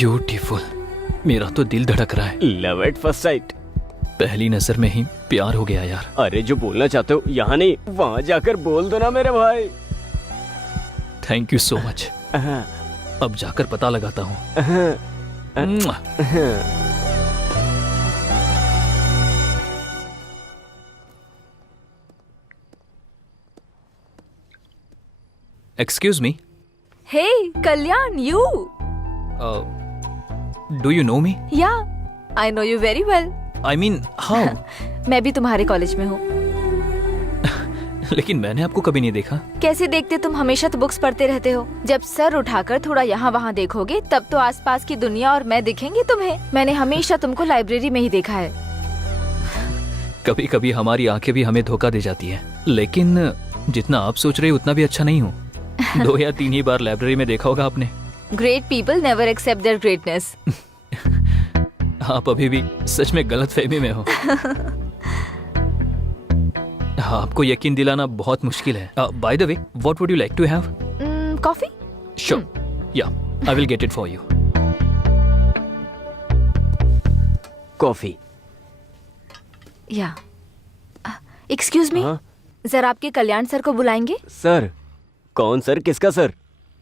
Beautiful. मेरा तो दिल धड़क रहा है। Love at first sight. पहली नजर में ही प्यार हो गया यार। अरे जो बोलना चाहते हो यहाँ नहीं, वहाँ जाकर बोल दो ना मेरे भाई। Thank you so much. अब जाकर पता लगाता हूँ। Excuse me. Hey, Kalyan, you. Do you know me? Yeah, I know you very well. I mean how? मैं भी तुम्हारे कॉलेज में हूँ। लेकिन मैंने आपको कभी नहीं देखा। कैसे देखते, तुम हमेशा तो बुक्स पढ़ते रहते हो। जब सर उठाकर थोड़ा यहाँ वहाँ देखोगे तब तो आसपास की दुनिया और मैं दिखेंगे तुम्हें। मैंने हमेशा तुमको लाइब्रेरी में ही देखा है। कभी कभी हमारी आंखें भी हमें धोखा दे जाती है, लेकिन जितना आप सोच रहे हो उतना भी अच्छा नहीं हूँ। 2 या 3 ही बार लाइब्रेरी में देखा होगा आपने। Great people never accept their greatness. आप अभी भी सच में गलत फहमी में हो। आपको यकीन दिलाना बहुत मुश्किल है। By the way, what would you like to have? Coffee? Sure, yeah I will get it for you. Coffee. Yeah excuse me, जरा आपके कल्याण सर को बुलाएंगे? सर? कौन सर? किसका सर?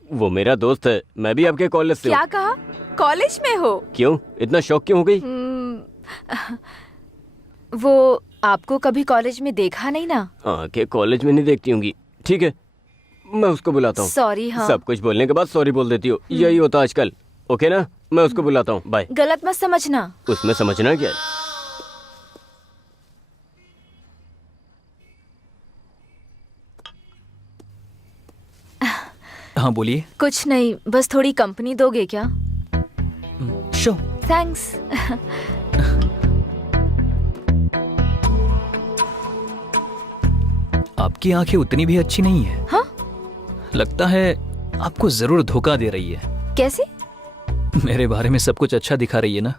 वो मेरा दोस्त है, मैं भी आपके कॉलेज से। क्या कहा? कॉलेज में हो? क्यों इतना शौक क्यों हो गई? वो आपको कभी कॉलेज में देखा नहीं ना? आंखें कॉलेज में नहीं देखती होंगी। ठीक है, मैं उसको बुलाता हूँ। सॉरी। हाँ, सब कुछ बोलने के बाद सॉरी बोल देती हो, यही होता आजकल। ओके ना, मैं उसको बुलाता हूँ। बाय। गलत मत समझना। उसमें समझना क्या है? हाँ बोलिए। कुछ नहीं, बस थोड़ी कंपनी दोगे क्या? श्योर। थैंक्स। आपकी आंखें उतनी भी अच्छी नहीं है। हाँ? लगता है आपको जरूर धोखा दे रही है। कैसे? मेरे बारे में सब कुछ अच्छा दिखा रही है ना।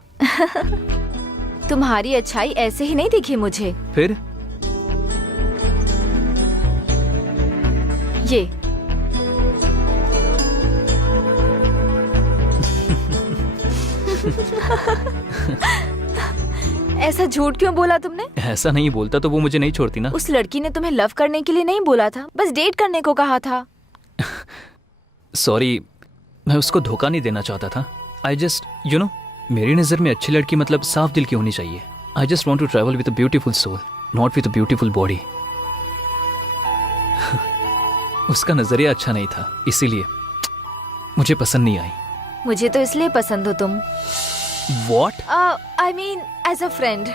तुम्हारी अच्छाई ऐसे ही नहीं दिखी मुझे। फिर? ये ऐसा झूठ क्यों बोला तुमने? ऐसा नहीं बोलता तो वो मुझे नहीं छोड़ती ना। उस लड़की ने तुम्हें लव करने के लिए नहीं बोला था, बस डेट करने को कहा था। सॉरी, मैं उसको धोखा नहीं देना चाहता था। आई जस्ट यू नो, मेरी नजर में अच्छी लड़की मतलब साफ दिल की होनी चाहिए। I just want to travel with a beautiful soul, not with a beautiful body. उसका नजरिया अच्छा नहीं था, इसीलिए मुझे पसंद नहीं आई। मुझे तो इसलिए पसंद हो तुम। What? I mean as a friend.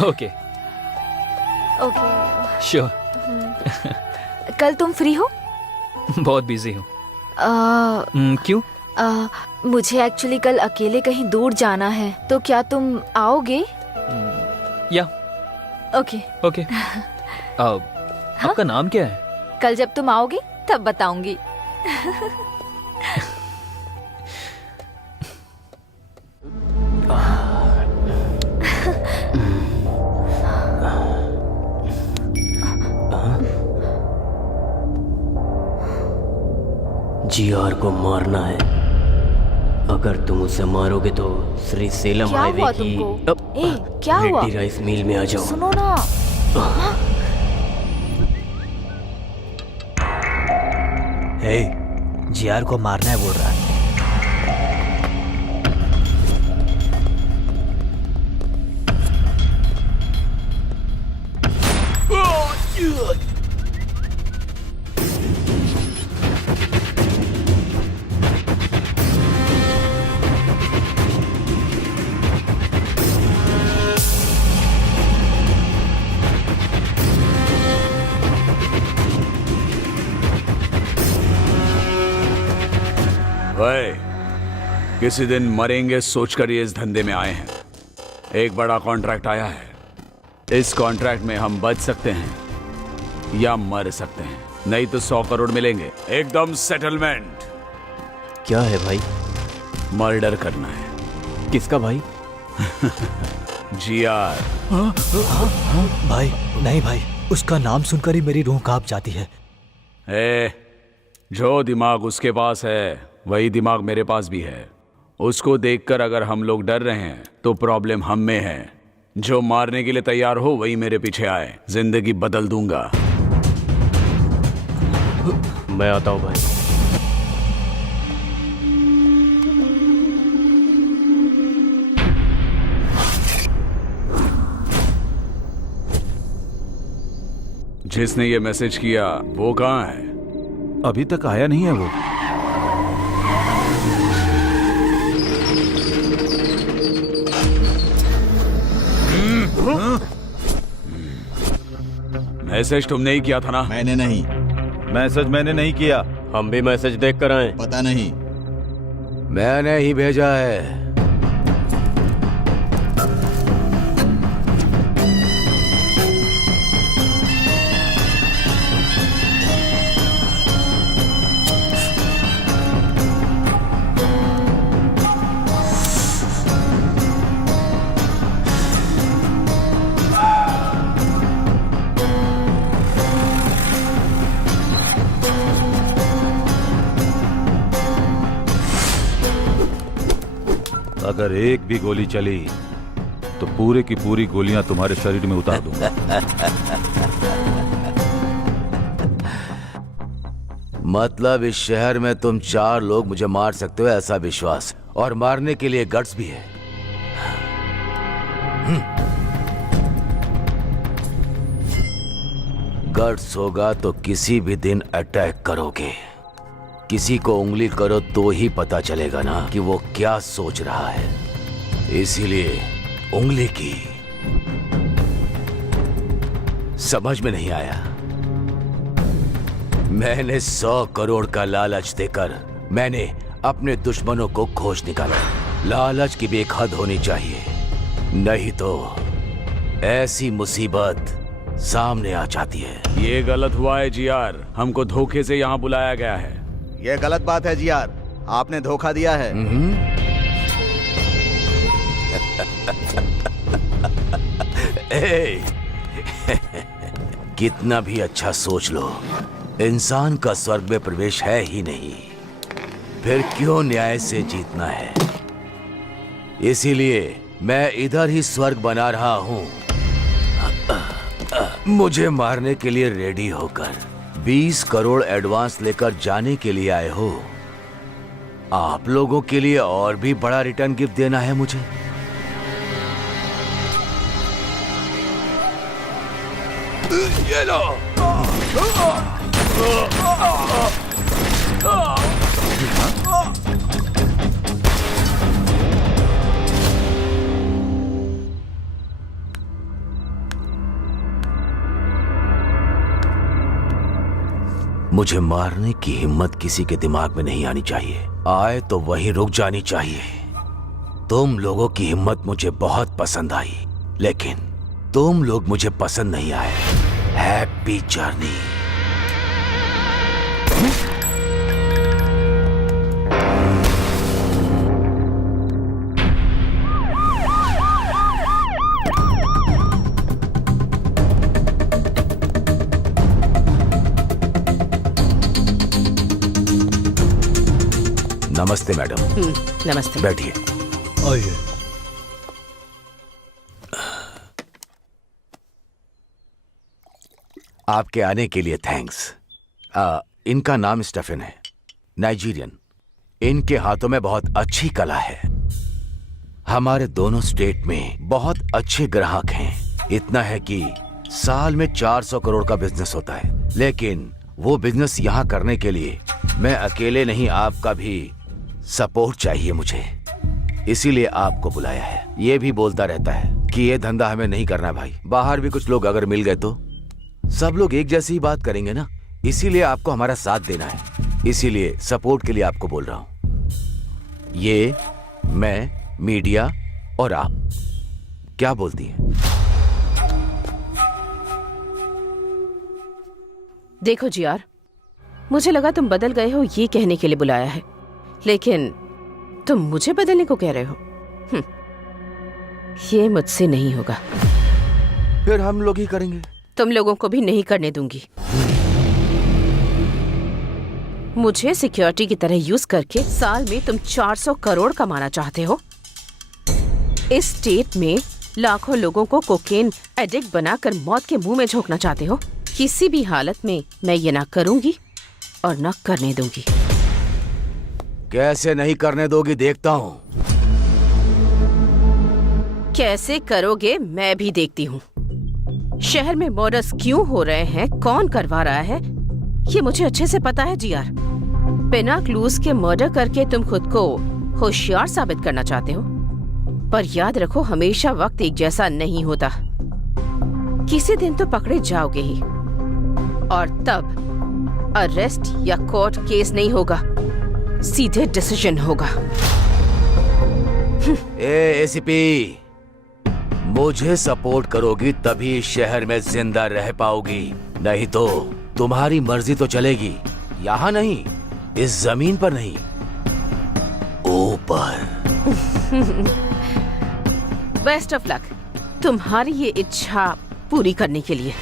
Okay. Okay. Sure. कल तुम फ्री हो? बहुत बिजी हूँ। क्यों? मुझे एक्चुअली कल अकेले कहीं दूर जाना है, तो क्या तुम आओगे? या ओके। ओके। आपका नाम क्या है? कल जब तुम आओगे तब बताऊंगी। जीआर को मारना है। अगर तुम उसे मारोगे तो श्री सेलम क्या हाईवे हुआ की तुमको? क्या हुआ? रेड्डी राइस मिल में आ जाओ। सुनो ना। हे, जीआर को मारना है बोल रहा है। भाई, किसी दिन मरेंगे सोचकर ये इस धंधे में आए हैं। एक बड़ा कॉन्ट्रैक्ट आया है। इस कॉन्ट्रैक्ट में हम बच सकते हैं या मर सकते हैं, नहीं तो 100 करोड़ मिलेंगे एकदम सेटलमेंट। क्या है भाई? मर्डर करना है। किसका भाई? जीआर। भाई नहीं भाई, उसका नाम सुनकर ही मेरी रूह कांप जाती है। जो दिमाग उसके पास है वही दिमाग मेरे पास भी है। उसको देखकर अगर हम लोग डर रहे हैं तो प्रॉब्लम हम में है। जो मारने के लिए तैयार हो वही मेरे पीछे आए, जिंदगी बदल दूंगा। मैं आता हूं भाई। जिसने ये मैसेज किया वो कहाँ है? अभी तक आया नहीं है वो। मैसेज तुमने ही किया था ना? मैंने नहीं। मैसेज मैंने नहीं किया। हम भी मैसेज देख कर आए। पता नहीं। मैंने ही भेजा है। अगर एक भी गोली चली तो पूरे की पूरी गोलियां तुम्हारे शरीर में उतार दूंगा। मतलब इस शहर में तुम 4 लोग मुझे मार सकते हो ऐसा विश्वास, और मारने के लिए गट्स भी है। गट्स होगा तो किसी भी दिन अटैक करोगे। किसी को उंगली करो तो ही पता चलेगा ना कि वो क्या सोच रहा है। इसीलिए उंगली की। समझ में नहीं आया? मैंने 100 करोड़ का लालच देकर मैंने अपने दुश्मनों को खोज निकाला। लालच की भी एक हद होनी चाहिए, नहीं तो ऐसी मुसीबत सामने आ जाती है। ये गलत हुआ है जीआर, हमको धोखे से यहाँ बुलाया गया है। ये गलत बात है जीआर, आपने धोखा दिया है। कितना भी अच्छा सोच लो, इंसान का स्वर्ग में प्रवेश है ही नहीं, फिर क्यों न्याय से जीतना है? इसीलिए मैं इधर ही स्वर्ग बना रहा हूं। मुझे मारने के लिए रेडी होकर 20 करोड़ एडवांस लेकर जाने के लिए आए हो। आप लोगों के लिए और भी बड़ा रिटर्न गिफ्ट देना है मुझे। ये लो। मुझे मारने की हिम्मत किसी के दिमाग में नहीं आनी चाहिए। आए तो वहीं रुक जानी चाहिए। तुम लोगों की हिम्मत मुझे बहुत पसंद आई, लेकिन तुम लोग मुझे पसंद नहीं आए। Happy journey. नमस्ते मैडम। नमस्ते। बैठिए। आइए। आपके आने के लिए थैंक्स। इनका नाम स्टेफन है, नाइजीरियन। इनके हाथों में बहुत अच्छी कला है। हमारे दोनों स्टेट में बहुत अच्छे ग्राहक हैं। इतना है कि साल में 400 करोड़ का बिजनेस होता है। लेकिन वो बिजनेस यहाँ करने के लिए मैं अकेले नहीं, आपका भी सपोर्ट चाहिए मुझे। इसीलिए आपको बुलाया है। ये भी बोलता रहता है कि ये धंधा हमें नहीं करना भाई। बाहर भी कुछ लोग अगर मिल गए तो सब लोग एक जैसी ही बात करेंगे ना। इसीलिए आपको हमारा साथ देना है। इसीलिए सपोर्ट के लिए आपको बोल रहा हूं। ये मैं, मीडिया और आप, क्या बोलती हैं? देखो जीआर, मुझे लगा तुम बदल गए हो ये कहने के लिए बुलाया है, लेकिन तुम मुझे बदलने को कह रहे हो। ये मुझसे नहीं होगा। फिर हम लोग ही करेंगे। तुम लोगों को भी नहीं करने दूंगी। मुझे सिक्योरिटी की तरह यूज करके साल में तुम 400 करोड़ कमाना चाहते हो? इस स्टेट में लाखों लोगों को कोकेन एडिक्ट बनाकर मौत के मुंह में झोंकना चाहते हो? किसी भी हालत में मैं ये ना करूंगी और ना करने दूंगी। कैसे नहीं करने दोगी देखता हूँ। कैसे करोगे मैं भी देखती हूँ। शहर में मर्डर्स क्यों हो रहे हैं, कौन करवा रहा है, ये मुझे अच्छे से पता है जीआर। बिना क्लूज के मर्डर करके तुम खुद को होशियार साबित करना चाहते हो, पर याद रखो हमेशा वक्त एक जैसा नहीं होता। किसी दिन तो पकड़े जाओगे ही, और तब अरेस्ट या कोर्ट केस नहीं होगा, सीधे डिसीजन होगा। एसीपी, मुझे सपोर्ट करोगी तभी इस शहर में जिंदा रह पाओगी, नहीं तो तुम्हारी मर्जी तो चलेगी, यहाँ नहीं, इस जमीन पर नहीं, ऊपर। बेस्ट ऑफ लक तुम्हारी ये इच्छा पूरी करने के लिए।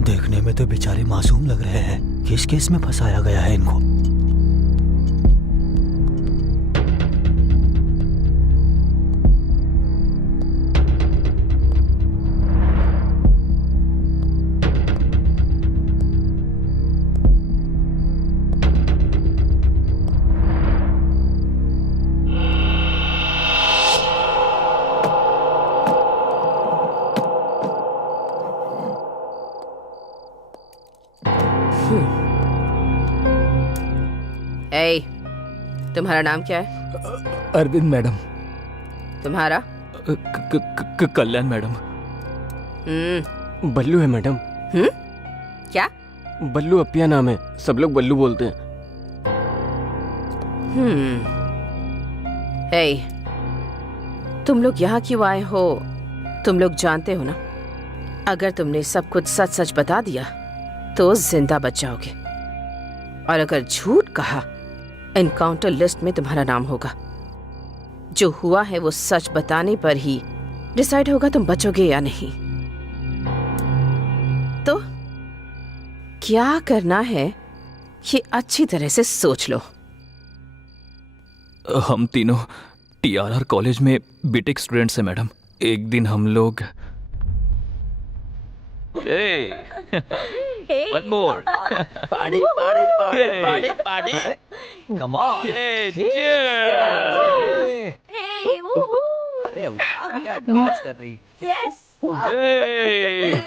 देखने में तो बेचारे मासूम लग रहे हैं। किस केस में फंसाया गया है इनको? ए, तुम्हारा नाम क्या है? अरविंद मैडम। तुम्हारा? कल्याण मैडम। बल्लू है मैडम। क्या? बल्लू अपिया नाम है, सब लोग बल्लू बोलते हैं। ए, तुम लोग यहाँ क्यों आए हो? तुम लोग जानते हो ना, अगर तुमने सब कुछ सच सच बता दिया तो जिंदा बच जाओगे, और अगर झूठ कहा एनकाउंटर लिस्ट में तुम्हारा नाम होगा। जो हुआ है वो सच बताने पर ही डिसाइड होगा तुम बचोगे या नहीं। तो क्या करना है ये अच्छी तरह से सोच लो। हम तीनों टीआरआर कॉलेज में बीटेक स्टूडेंट्स हैं मैडम। एक दिन हम लोग One more. Party, party, party, party, party. Come on. Hey, cheers. Hey, woohoo. What's that? Yes. Hey.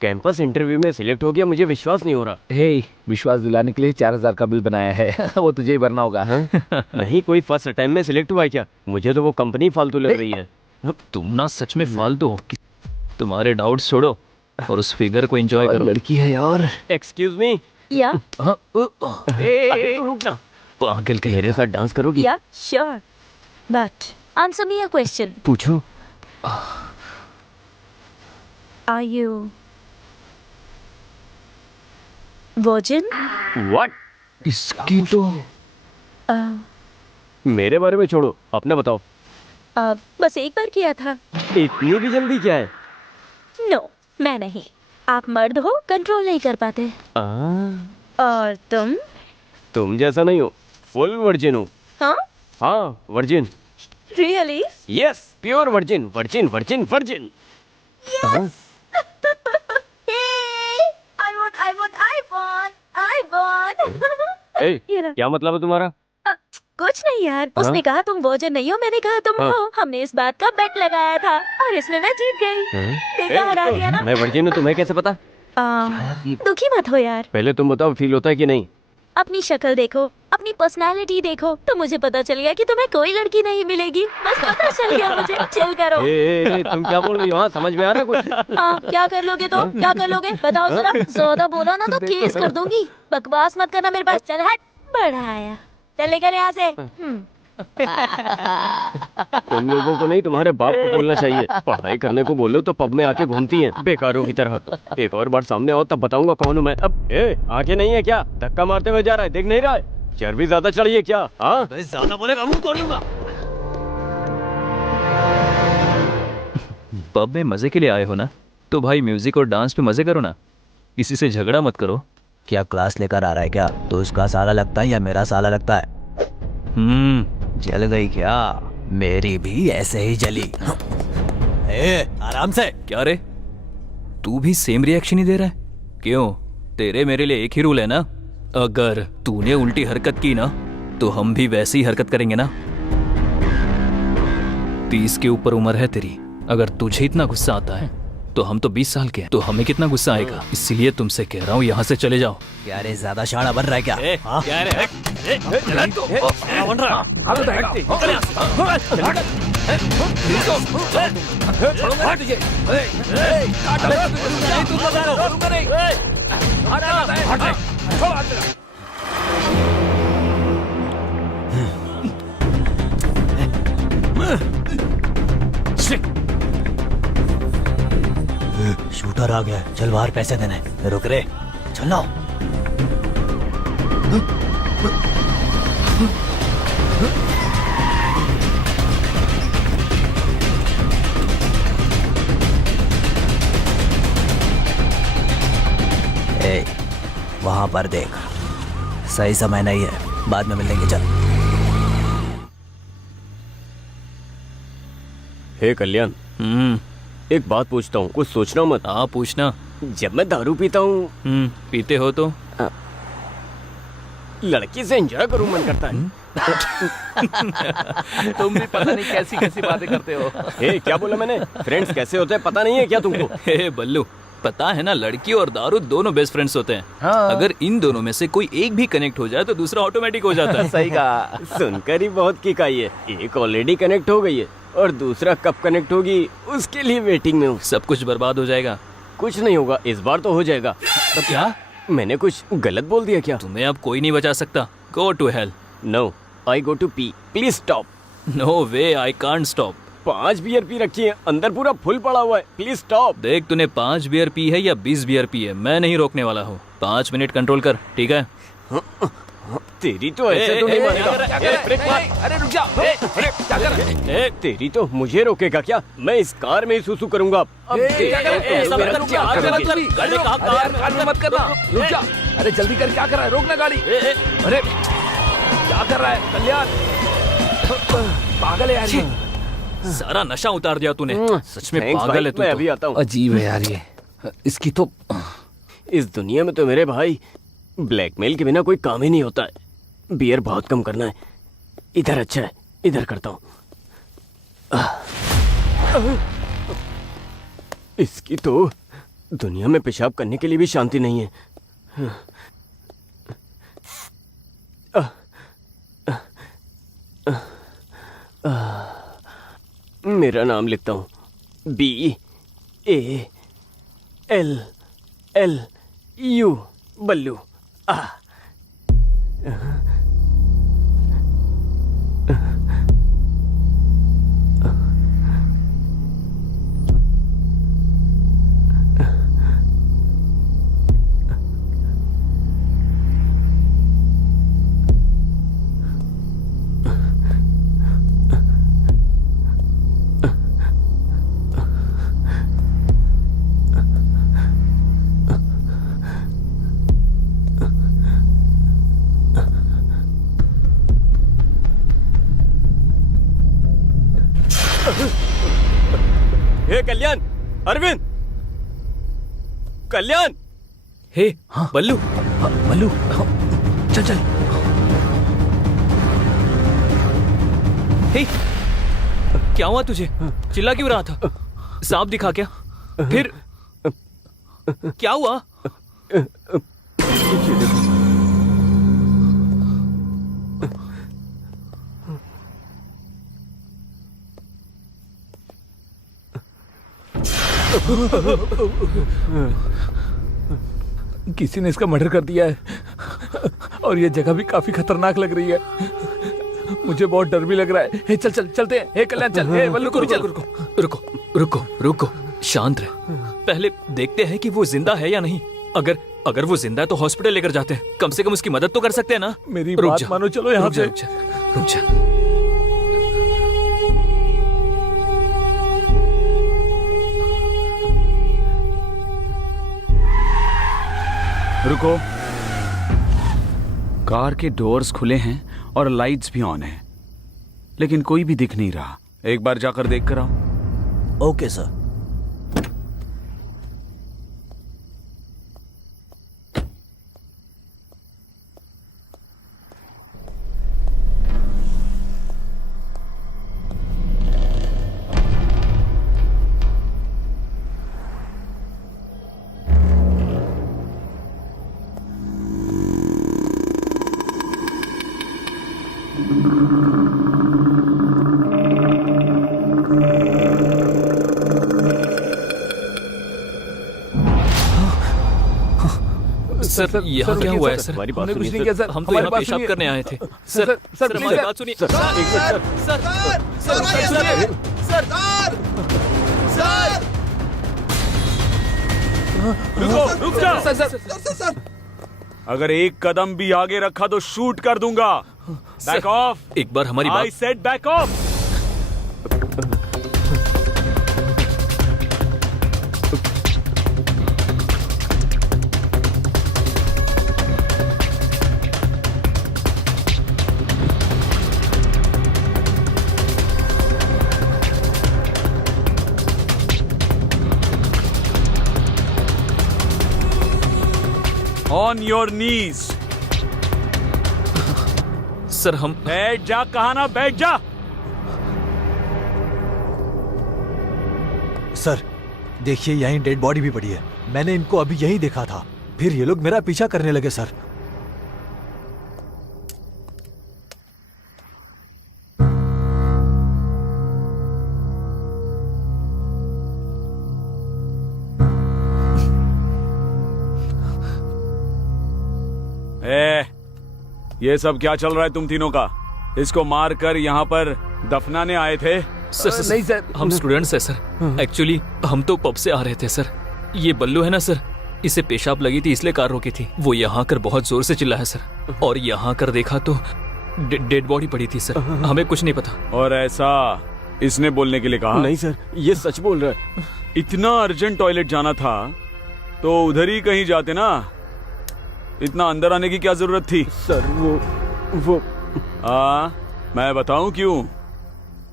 Campus interview में सिलेक्ट हो गया, मुझे विश्वास नहीं हो रहा। हे, विश्वास दिलाने के लिए 4000 का बिल बनाया है। वो तुझे ही भरना होगा। नहीं, कोई फर्स्ट अटेम्प्ट में सिलेक्ट हुआ है क्या? मुझे तो वो कंपनी फालतू लग रही है। तुम ना सच में फालतू हो। तुम्हारे डाउट्स छोड़ो और उस फिगर को एंजॉय करो। लड़की है यार। Excuse me. या रुक ना। पागल के मेरे साथ डांस करोगी? Yeah sure, but answer me a question. पूछो। Are you virgin? व्हाट? इसकी तो मेरे बारे में छोड़ो, अपना बताओ। बस एक बार किया था। इतनी भी जल्दी क्या है? नो, मैं नहीं। आप मर्द हो, कंट्रोल नहीं कर पाते। और तुम जैसा नहीं हो, फुल वर्जिन हो। हाँ? हाँ, virgin. Really? Yes, pure virgin, virgin, virgin, virgin. I won. ए, क्या मतलब है तुम्हारा? कुछ नहीं यार, उसने कहा तुम वर्जिन नहीं हो, मैंने कहा तुम हो। हमने इस बात का बेट लगाया था और इसमें मैं जीत गई। देखा, हरा दिया ना। मैं वर्जिन हूँ, तुम्हें कैसे पता? दुखी मत हो यार, पहले तुम बताओ फील होता है कि नहीं? अपनी शक्ल देखो, अपनी पर्सनालिटी देखो, तो मुझे पता चल गया कि तुम्हें कोई लड़की नहीं मिलेगी। बस पता चल गया मुझे। चिल करो। तुम क्या बोल रही हो? हाँ, समझ में आ रहा है कुछ? हाँ, क्या कर लोगे तो? क्या कर लोगे बताओ जरा। ज्यादा बोला ना तो केस कर दूंगी। बकवास मत करना मेरे पास। चल हट, बढ़ाया। चल लेकर यहाँ से। तुम लोगों को नहीं, तुम्हारे बाप को बोलना चाहिए। पढ़ाई करने को बोलो तो पब में आके घूमती हैं बेकारों की तरह। एक और बार सामने आओ तब बताऊंगा कौन हूँ मैं। अब आंखें नहीं है क्या? धक्का मारते हुए जा रहा है, देख नहीं रहा है? चर्बी ज्यादा चढ़ी है क्या? हाँ, ज्यादा बोलेगा मुंह तोड़ लूंगा। पब में मजे के लिए आए हो ना, तो भाई म्यूजिक और डांस पे मजे करो ना, किसी से झगड़ा मत करो। क्या क्लास लेकर आ रहा है क्या? तो उसका साला लगता है या मेरा साला लगता है? जल गई क्या? मेरी भी ऐसे ही जली। आराम से। क्या रे, तू भी सेम रिएक्शन ही दे रहा है? क्यों, तेरे मेरे लिए एक ही रूल है ना, अगर तूने उल्टी हरकत की ना तो हम भी वैसी ही हरकत करेंगे ना। 30 के ऊपर उम्र है तेरी, अगर तुझे इतना गुस्सा आता है तो हम तो 20 साल के हैं, तो हमें कितना गुस्सा आएगा। इसीलिए तुमसे कह रहा हूँ यहाँ से चले जाओ। क्या रे, ज्यादा शाना बन रहा है क्या? क्या रे? बन रहा शूटर आ गया, चल बाहर पैसे देने। रुक रे, चलो। वहां पर देख, सही समय नहीं है, बाद में मिलेंगे। चल। हे कल्याण, एक बात पूछता हूँ, कुछ सोचना मत। हाँ पूछना। जब मैं दारू पीता हूँ, पीते हो तो लड़की से एंजॉय करूँ मन करता है। तुम भी पता नहीं कैसी कैसी बातें करते हो। क्या बोला मैंने? फ्रेंड्स कैसे होते हैं पता नहीं है क्या तुमको? हे बल्लू, पता है ना, लड़की और दारू दोनों बेस्ट फ्रेंड्स होते हैं। हाँ। अगर इन दोनों में से कोई एक भी कनेक्ट हो जाए तो दूसरा ऑटोमेटिक हो जाता है। सही कहा। सुनकर ही बहुत किक आई है। एक ऑलरेडी कनेक्ट हो गई है और दूसरा कब कनेक्ट होगी उसके लिए वेटिंग में हूँ। सब कुछ बर्बाद हो जाएगा। कुछ नहीं होगा, इस बार तो हो जाएगा। तो क्या मैंने कुछ गलत बोल दिया क्या? तुम्हें अब कोई नहीं बचा सकता। Go to hell. No, I go to पी, please stop. No way, I can't stop. 5 beer पी रखी है, अंदर पूरा फुल पड़ा हुआ है, प्लीज स्टॉप। देख, तूने 5 बियर पी है या 20 बियर पी है, मैं नहीं रोकने वाला हूँ। 5 मिनट कंट्रोल कर, ठीक है? तेरी तो ऐसे तो नहीं मानेगा। अरे रुक जा। क्या कर रहा है? तेरी तो मुझे रोकेगा क्या? मैं इस कार में ही सुसु करूंगा। अब मत करना, रुक जा। अरे जल्दी कर, क्या कर रहा है? रोकना गाड़ी। अरे क्या कर रहा है कल्याण? पागल है यार ये। सारा नशा उतार दिया तूने। सच में पागल है तू। मैं अभी आता हूँ। अजीब है यार ये, इसकी तो। इस दुनिया में तो मेरे भाई ब्लैकमेल के बिना कोई काम ही नहीं होता है। बियर बहुत कम करना है। इधर अच्छा है, इधर करता हूँ। इसकी तो दुनिया में पेशाब करने के लिए भी शांति नहीं है। मेरा नाम लिखता हूँ, BALLU, बल्लू। हे कल्याण, अरविंद, कल्याण। हे हाँ बल्लू। बल्लू, चल चल। हे, क्या हुआ तुझे? चिल्ला क्यों रहा था? सांप दिखा क्या? फिर क्या हुआ? किसी ने इसका मर्डर कर दिया है और ये जगह भी काफी खतरनाक लग रही है। मुझे बहुत डर भी लग रहा है। हे, चल चल चलते हैं। हे कल्याण चल। हे बल्लू रुको, चल। रुको रुको रुको रुको, शांत रहे। पहले देखते हैं कि वो जिंदा है या नहीं। अगर वो जिंदा है तो हॉस्पिटल लेकर जाते हैं। कम से कम उसकी मदद तो कर सकते हैं ना। मेरी रुक बात जा, मानो, चलो यहाँ रुक जा, से। रुक जा, रुक जा। रुको। कार के डोर्स खुले हैं और लाइट्स भी ऑन हैं, लेकिन कोई भी दिख नहीं रहा। एक बार जाकर देख कर आओ। Okay sir. सर, यहाँ क्या हुआ है सर? हमारी बात सुनिए सर। हम तो यहाँ पेशाब करने आए थे। सर सर हमारी बात सुनिए। रुक जा। अगर एक कदम भी आगे रखा तो शूट कर दूंगा। Back of. एक बार हमारी आई बात। Said back of. On your knees. Sir हम बैठ जा। कहा ना बैठ जा। सर देखिए, यहीं डेड बॉडी भी पड़ी है। मैंने इनको अभी यहीं देखा था, फिर ये लोग मेरा पीछा करने लगे सर। ये सब क्या चल रहा है तुम तीनों का? इसको मार कर यहाँ पर दफनाने आए थे? सर नहीं सर, हम स्टूडेंट्स हैं सर। एक्चुअली हम तो पब से आ रहे थे सर। ये बल्लू है ना सर, इसे पेशाब लगी थी इसलिए कार रोकी थी। वो यहाँ कर बहुत जोर से चिल्ला है सर, और यहाँ कर देखा तो डेड बॉडी पड़ी थी सर। हमें कुछ नहीं पता। और ऐसा इसने बोलने के लिए कहा? नहीं सर, ये सच बोल रहा है। इतना अर्जेंट टॉयलेट जाना था तो उधर ही कहीं जाते ना। इतना अंदर आने की क्या जरूरत थी? सर वो मैं बताऊं क्यों?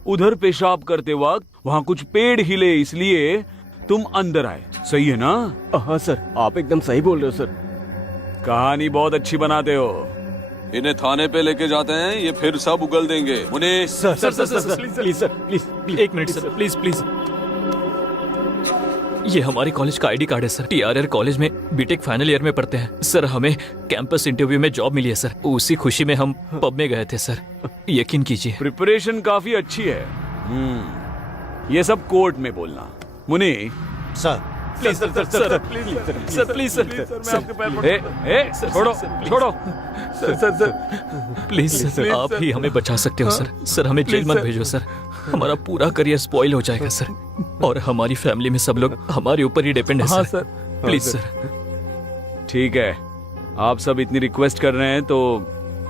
उधर पेशाब करते वक्त वहां कुछ पेड़ हिले, इसलिए तुम अंदर आए। सही है ना? हाँ सर, आप एकदम सही बोल रहे हो सर। कहानी बहुत अच्छी बनाते हो। इन्हें थाने पे लेके जाते हैं, ये फिर सब उगल देंगे। उन्हें सर प्लीज सर, प्लीज एक मिनट सर, प्लीज प्लीज। ये हमारे कॉलेज का आईडी कार्ड है सर। TRR कॉलेज में बीटेक फाइनल ईयर में पढ़ते हैं सर। हमें कैंपस इंटरव्यू में जॉब मिली है सर। उसी खुशी में हम पब में गए थे सर। यकीन कीजिए। प्रिपरेशन काफी अच्छी है। ये सब कोर्ट में बोलना। मुनि sir please sir please sir आपके पैर छोड़ो छोड़ो। सर प्लीज सर, आप ही हमें बचा सकते हो सर। सर हमें जेल मत भेजो सर। हमारा पूरा करियर स्पॉइल हो जाएगा सर, और हमारी फैमिली में सब लोग हमारे ऊपर ही डिपेंड है हाँ सर। Please sir. ठीक है, आप सब इतनी रिक्वेस्ट कर रहे हैं तो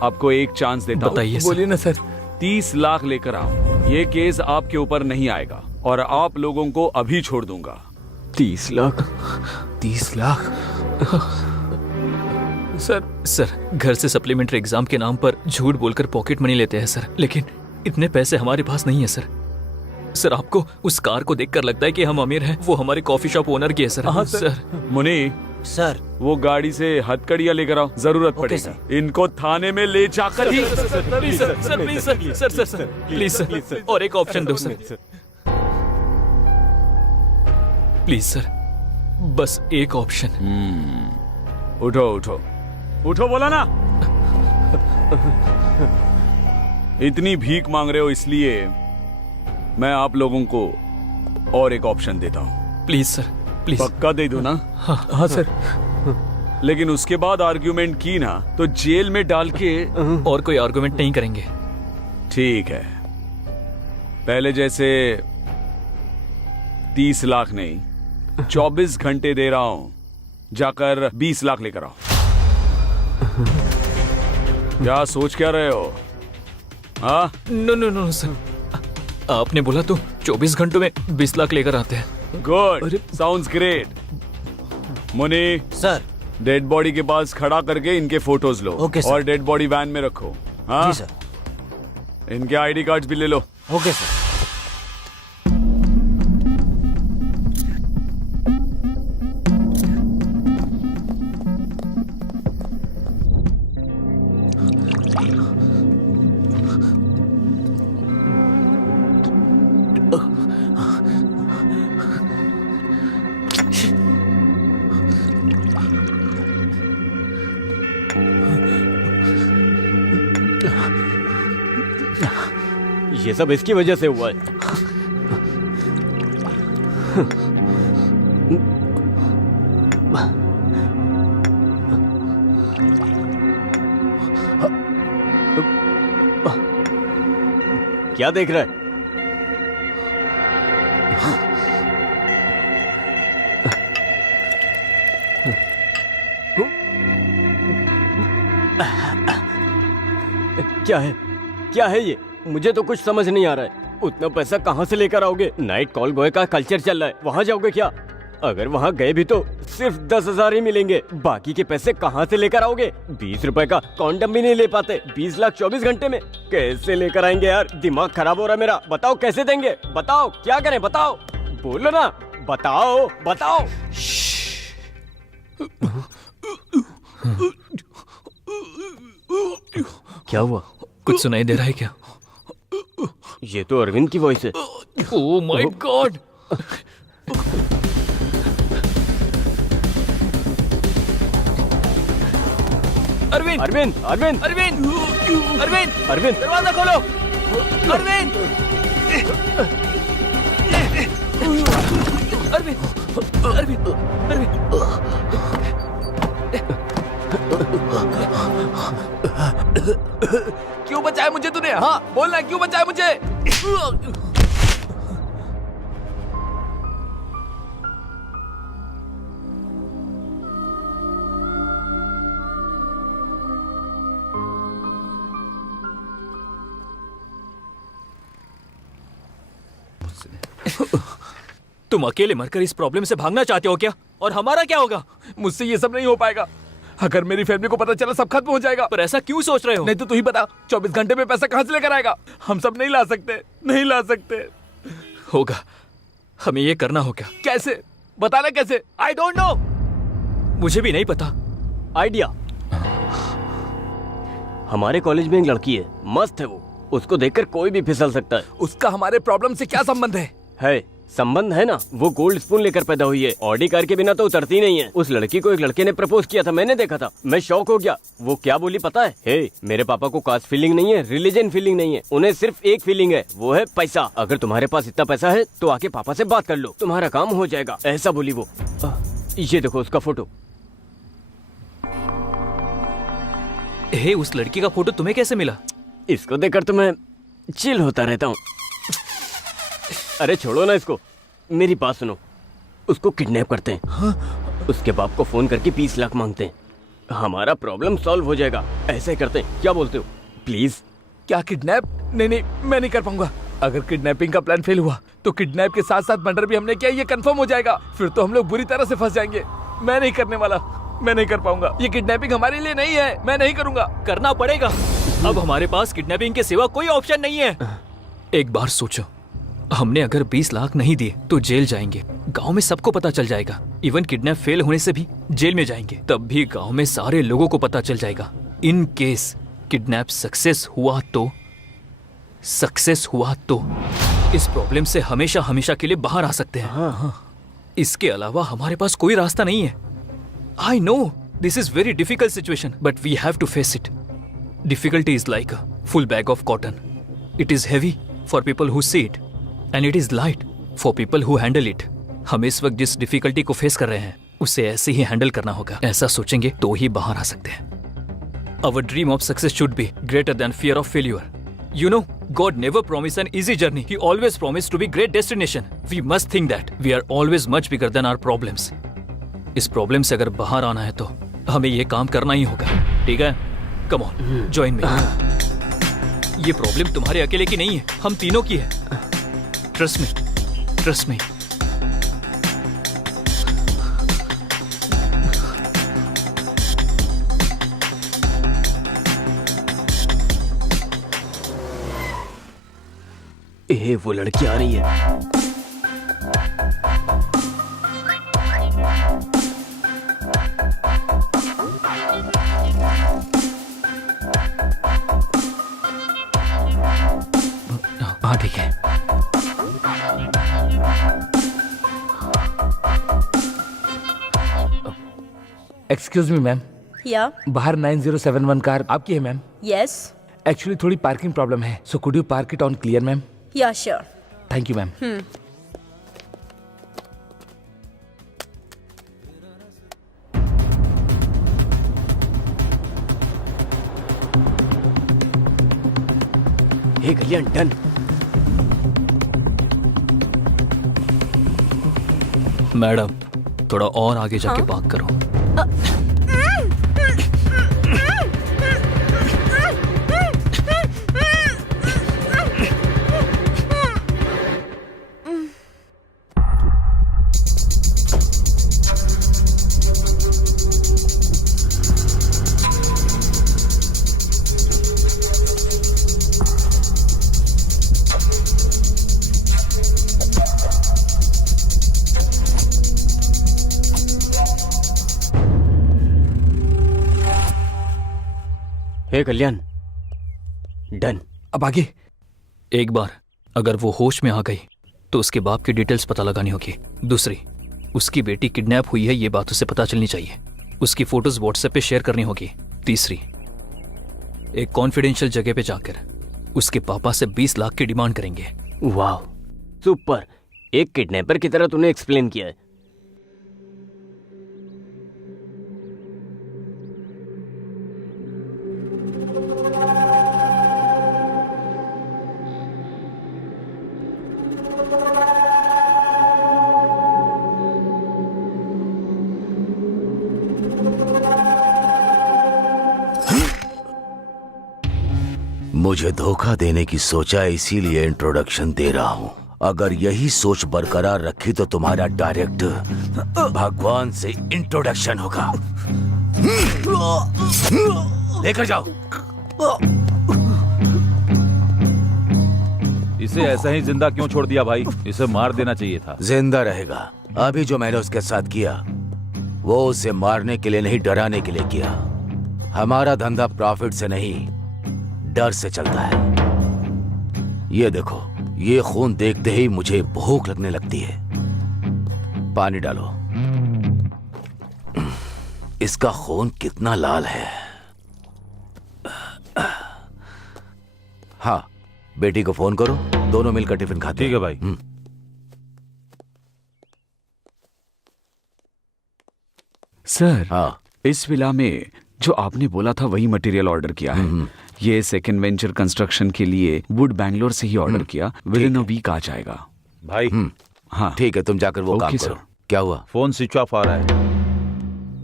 आपको एक चांस देता हूं। बताइए सर। बोलिए ना सर। 30 लाख लेकर आओ। ये केस आपके ऊपर नहीं आएगा और आप लोगों को अभी छोड़ दूंगा। 30 लाख? 30 लाख? सर घर से सप्लीमेंट्री एग्जाम के नाम पर झूठ बोलकर पॉकेट मनी लेते हैं सर, लेकिन इतने पैसे हमारे पास नहीं है सर। सर आपको उस कार को देखकर लगता है कि हम अमीर हैं? वो हमारे कॉफी शॉप ओनर की है सर। हाँ, सर मुनी, सर वो गाड़ी से हथकड़ियाँ लेकर आओ, जरूरत ओके, पड़ेगी। इनको थाने में ले जाकर ही please sir please sir please sir और एक ऑप्शन दो सर प्लीज सर, बस एक ऑप्शन। उठो उठो उठो, बोला ना। इतनी भीख मांग रहे हो इसलिए मैं आप लोगों को और एक ऑप्शन देता हूँ। Please sir please. पक्का दे दो ना? हाँ सर। लेकिन उसके बाद आर्ग्यूमेंट की ना तो जेल में डाल के। और कोई आर्गुमेंट नहीं करेंगे। ठीक है, पहले जैसे 30 लाख नहीं, 24 घंटे दे रहा हूं, जाकर 20 लाख लेकर आओ। क्या सोच क्या रहे हो? हाँ? नो सर, आपने बोला तो 24 घंटों में 20 लाख लेकर आते हैं। Good, sounds great. Muni sir, dead body के पास खड़ा करके इनके फोटोज लो। Okay sir. और डेड बॉडी वैन में रखो। हाँ जी सर। इनके आईडी कार्ड्स भी ले लो। Okay sir. ये सब इसकी वजह से हुआ है। क्या देख रहा है? क्या है? क्या है ये? मुझे तो कुछ समझ नहीं आ रहा है। उतना पैसा कहाँ से लेकर आओगे? नाइट कॉल बॉय का कल्चर चल रहा है, वहाँ जाओगे क्या? अगर वहाँ गए भी तो सिर्फ 10,000 ही मिलेंगे। बाकी के पैसे कहाँ से लेकर आओगे? 20 रुपए का कॉन्डम भी नहीं ले पाते। 20 लाख 24 घंटे में कैसे लेकर आएंगे यार? दिमाग खराब हो रहा है मेरा। बताओ कैसे देंगे? बताओ क्या करें? बताओ, बोलो ना, बताओ बताओ। क्या हुआ? कुछ सुनाई दे रहा है क्या? ये तो अरविंद की वॉइस है। Oh my god. Arvind Arvind Arvind Arvind Arvind Arvind, दरवाजा खोलो। अरविंद अरविंद अरविंद अरविंद क्यों बचाया मुझे तूने? हाँ बोलना, क्यों बचाया मुझे? तुम अकेले मरकर इस प्रॉब्लम से भागना चाहते हो क्या? और हमारा क्या होगा? मुझसे ये सब नहीं हो पाएगा। अगर मेरी फैमिली को पता चला सब खत्म हो जाएगा। पर ऐसा क्यों सोच रहे हो? नहीं तो तू ही बता, 24 घंटे में पैसा कहाँ से लेकर आएगा? हम सब नहीं ला सकते, नहीं ला सकते। होगा, हमें ये करना होगा। कैसे? बताना कैसे? आई डोंट नो, मुझे भी नहीं पता। आइडिया। हमारे कॉलेज में एक लड़की है, मस्त है वो। उसको देखकर कोई भी फिसल सकता है। उसका हमारे प्रॉब्लम से क्या संबंध है? संबंध है ना, वो गोल्ड स्पून लेकर पैदा हुई है। ऑडी कार के बिना तो उतरती नहीं है। उस लड़की को एक लड़के ने प्रपोज किया था, मैंने देखा था। मैं शॉक हो गया। वो क्या बोली पता है? मेरे पापा को कास्ट फीलिंग नहीं है, रिलीजन फीलिंग नहीं है, उन्हें सिर्फ एक फीलिंग है, वो है पैसा। अगर तुम्हारे पास इतना पैसा है तो आके पापा से बात कर लो, तुम्हारा काम हो जाएगा, ऐसा बोली वो। ये देखो उसका फोटो। उस लड़की का फोटो तुम्हें कैसे मिला? इसको देखकर तो मैं चिल होता रहता हूँ। अरे छोड़ो ना इसको, मेरी बात सुनो। उसको किडनैप करते हैं। हाँ? उसके बाप को फोन करके 20 लाख मांगते हैं। हमारा प्रॉब्लम सॉल्व हो जाएगा। ऐसे करते हैं, क्या बोलते हो? प्लीज। क्या किडनैप? नहीं, मैं नहीं कर पाऊंगा। अगर किडनैपिंग का प्लान फेल हुआ तो किडनैप के साथ साथ मर्डर भी हमने किया, ये कंफर्म हो जाएगा। फिर तो हम लोग बुरी तरह से फंस जाएंगे। मैं नहीं करने वाला, मैं नहीं कर पाऊंगा। ये किडनैपिंग हमारे लिए नहीं है, मैं नहीं करूंगा। करना पड़ेगा। अब हमारे पास किडनैपिंग के सिवा कोई ऑप्शन नहीं है। एक बार सोचो, हमने अगर 20 लाख नहीं दिए तो जेल जाएंगे। गांव में सबको पता चल जाएगा। इवन किडनैप फेल होने से भी जेल में जाएंगे, तब भी गांव में सारे लोगों को पता चल जाएगा। इन केस किडनैप सक्सेस हुआ तो इस प्रॉब्लम से हमेशा हमेशा के लिए बाहर आ सकते हैं। इसके अलावा हमारे पास कोई रास्ता नहीं है। I know this is very difficult situation, but we have to face it. Difficulty is like a full bag of cotton. It is heavy for people who see it and it is light for people who handle it. हम इस वक्त जिस difficulty को face कर रहे हैं उसे ऐसे ही हैंडल करना होगा। ऐसा सोचेंगे तो ही बाहर आ सकते हैं। Our dream of success should be greater than fear of failure. You know, God never promised an easy journey. He always promised to be great destination. We must think that we are always much bigger than our problems. इस problem से अगर बाहर आना है तो हमें ये काम करना ही होगा। ठीक है? Come on, join me. ये प्रॉब्लम तुम्हारे अकेले की नहीं है, हम तीनों की है। Trust me. Trust me. वो लड़की आ रही है। हाँ ठीक है। एक्सक्यूज मी मैम, या बाहर 9071 कार आपकी है मैम? यस एक्चुअली थोड़ी पार्किंग प्रॉब्लम है, so could you park it on clear ma'am? Yeah sure. Thank you ma'am. Hey Kalyan, done. Madam थोड़ा और आगे जाके पार्क करो। Hey Kalyan, done. अब आगे? एक बार अगर वो होश में आ गई तो उसके बाप की डिटेल्स पता लगानी होगी। दूसरी, उसकी बेटी किडनैप हुई है ये बात उसे पता चलनी चाहिए। उसकी फोटोज व्हाट्सएप पे शेयर करनी होगी। तीसरी, एक कॉन्फिडेंशियल जगह पे जाकर उसके पापा से 20 लाख की डिमांड करेंगे। वाह, सुपर। एक किडनैपर की तरह तूने एक्सप्लेन किया है। मुझे धोखा देने की सोचा, इसीलिए इंट्रोडक्शन दे रहा हूं। अगर यही सोच बरकरार रखी तो तुम्हारा डायरेक्ट भगवान से इंट्रोडक्शन होगा। लेकर जाओ। इसे ऐसा ही जिंदा क्यों छोड़ दिया भाई? इसे मार देना चाहिए था। जिंदा रहेगा। अभी जो मैंने उसके साथ किया वो उसे मारने के लिए नहीं, डराने के लिए किया। हमारा धंधा प्रॉफिट से नहीं, डर से चलता है। ये देखो, ये खून देखते ही मुझे भूख लगने लगती है। पानी डालो। इसका खून कितना लाल है। हाँ, बेटी को फोन करो, दोनों मिलकर टिफिन खाते हैं। ठीक है भाई। सर, हाँ, इस विला में जो आपने बोला था वही मटेरियल ऑर्डर किया है। ये सेकंड वेंचर कंस्ट्रक्शन के लिए वुड बैंगलोर से ही ऑर्डर किया। विद इन अ वीक आ जाएगा भाई। हाँ ठीक है, तुम जाकर वो काम सर। करो। क्या हुआ? फोन स्विच ऑफ आ रहा है।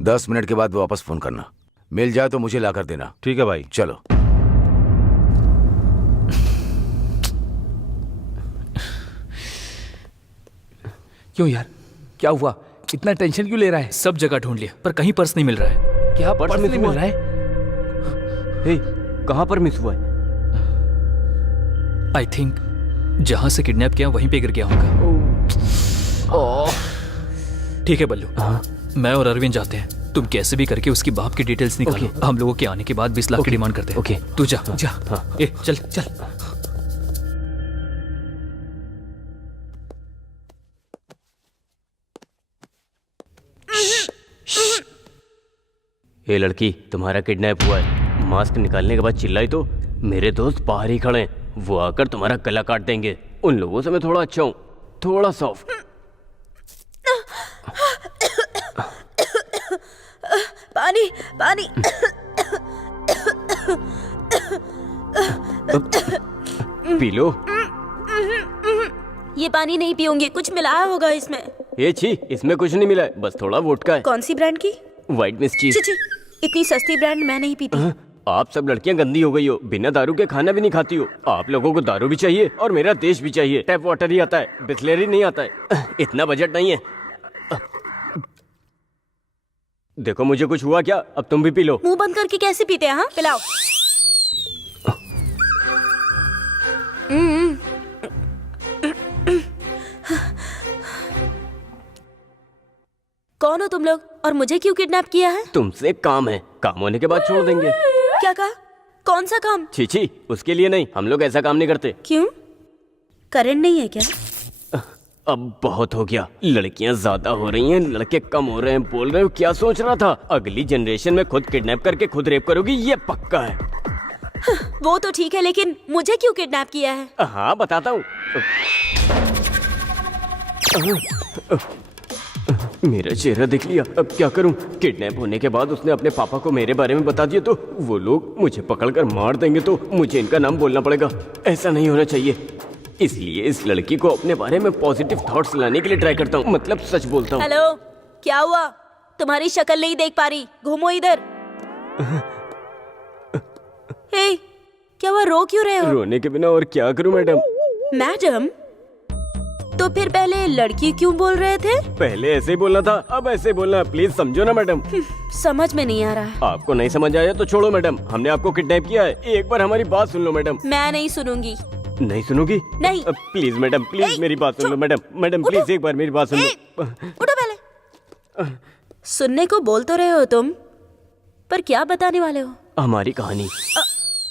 10 मिनट के बाद वापस फोन करना। मिल जाए तो मुझे लाकर देना। ठीक है भाई। चलो। क्यों यार, क्या हुआ? इतना टेंशन क्यों ले रहा है? सब जगह ढूंढ लिया पर कहीं पर्स नहीं मिल रहा है। क्या पर्स नहीं मिल रहा है? हे, कहाँ पर मिस हुआ है? आई थिंक जहां से किडनैप किया वहीं पे गिर गया होगा। ठीक है बल्लू, मैं और अरविंद जाते हैं। तुम कैसे भी करके उसकी बाप की डिटेल्स निकालो। हम लोगों के आने के बाद 20 लाख की डिमांड करते हैं। ओके। तू जा जा। ए चल चल। ये लड़की, तुम्हारा किडनैप हुआ है। मास्क निकालने के बाद चिल्लाई तो मेरे दोस्त बाहर ही खड़े हैं, वो आकर तुम्हारा गला काट देंगे। उन लोगों से मैं थोड़ा अच्छा हूँ, थोड़ा सॉफ्ट। पानी पानी। P low. ये पानी नहीं पीऊंगी, कुछ मिलाया होगा इसमें। ये छी, इसमें कुछ नहीं मिला है, बस थोड़ा वोडका है। कौन सी ब्रांड की? व्हाइट मिस्ची। छी छी, इतनी सस्ती ब्रांड मैं नहीं पीती। आप सब लड़कियां गंदी हो गई हो, बिना दारू के खाना भी नहीं खाती हो। आप लोगों को दारू भी चाहिए और मेरा देश भी चाहिए। टैप वाटर ही आता है, बिस्लेरी नहीं आता है। इतना बजट नहीं है। देखो मुझे कुछ हुआ क्या, अब तुम भी पी लो। मुंह बंद करके कैसे पीते हैं? हाँ, पिलाओ। कौन हो तुम लोग और मुझे क्यों किडनैप किया है? तुमसे काम है, काम होने के बाद छोड़ देंगे। क्या कहा? कौन सा काम? छी, उसके लिए नहीं, हम लोग ऐसा काम नहीं करते। क्यों? करंट नहीं है क्या? अब बहुत हो गया, लड़कियां ज्यादा हो रही हैं, लड़के कम हो रहे हैं। बोल रहे हो क्या सोच रहा था? अगली जनरेशन में खुद किडनैप करके खुद रेप करोगी, ये पक्का है। वो तो ठीक है, लेकिन मुझे क्यों किडनैप किया है? हाँ बताता हूँ। मेरा चेहरा देख लिया, अब क्या करूं? किडनैप होने के बाद उसने अपने पापा को मेरे बारे में बता दिया तो वो लोग मुझे पकड़कर मार देंगे, तो मुझे इनका नाम बोलना पड़ेगा। ऐसा नहीं होना चाहिए, इसलिए इस लड़की को अपने बारे में पॉजिटिव थॉट्स लाने के लिए ट्राई करता हूँ, मतलब सच बोलता हूँ। हेलो, क्या हुआ? तुम्हारी शक्ल नहीं देख पा रही, घूमो इधर। हे, क्या हुआ? रो क्यों रहे हो? रोने के बिना और क्या करूं मैडम? मैडम? तो फिर पहले लड़की क्यों बोल रहे थे? पहले ऐसे ही बोलना था, अब ऐसे बोलना, प्लीज समझो ना मैडम। समझ में नहीं आ रहा है। आपको नहीं समझ आया तो छोड़ो मैडम, हमने आपको किडनैप किया है, एक बार हमारी बात सुन लो मैडम। मैं नहीं सुनूंगी। नहीं सुनोगी? नहीं। प्लीज मैडम, प्लीज मेरी बात सुन लो मैडम। मैडम प्लीज एक बार मेरी बात सुन लो। उठो पहले। सुनने को बोल तो रहे हो तुम, पर क्या बताने वाले हो? हमारी कहानी।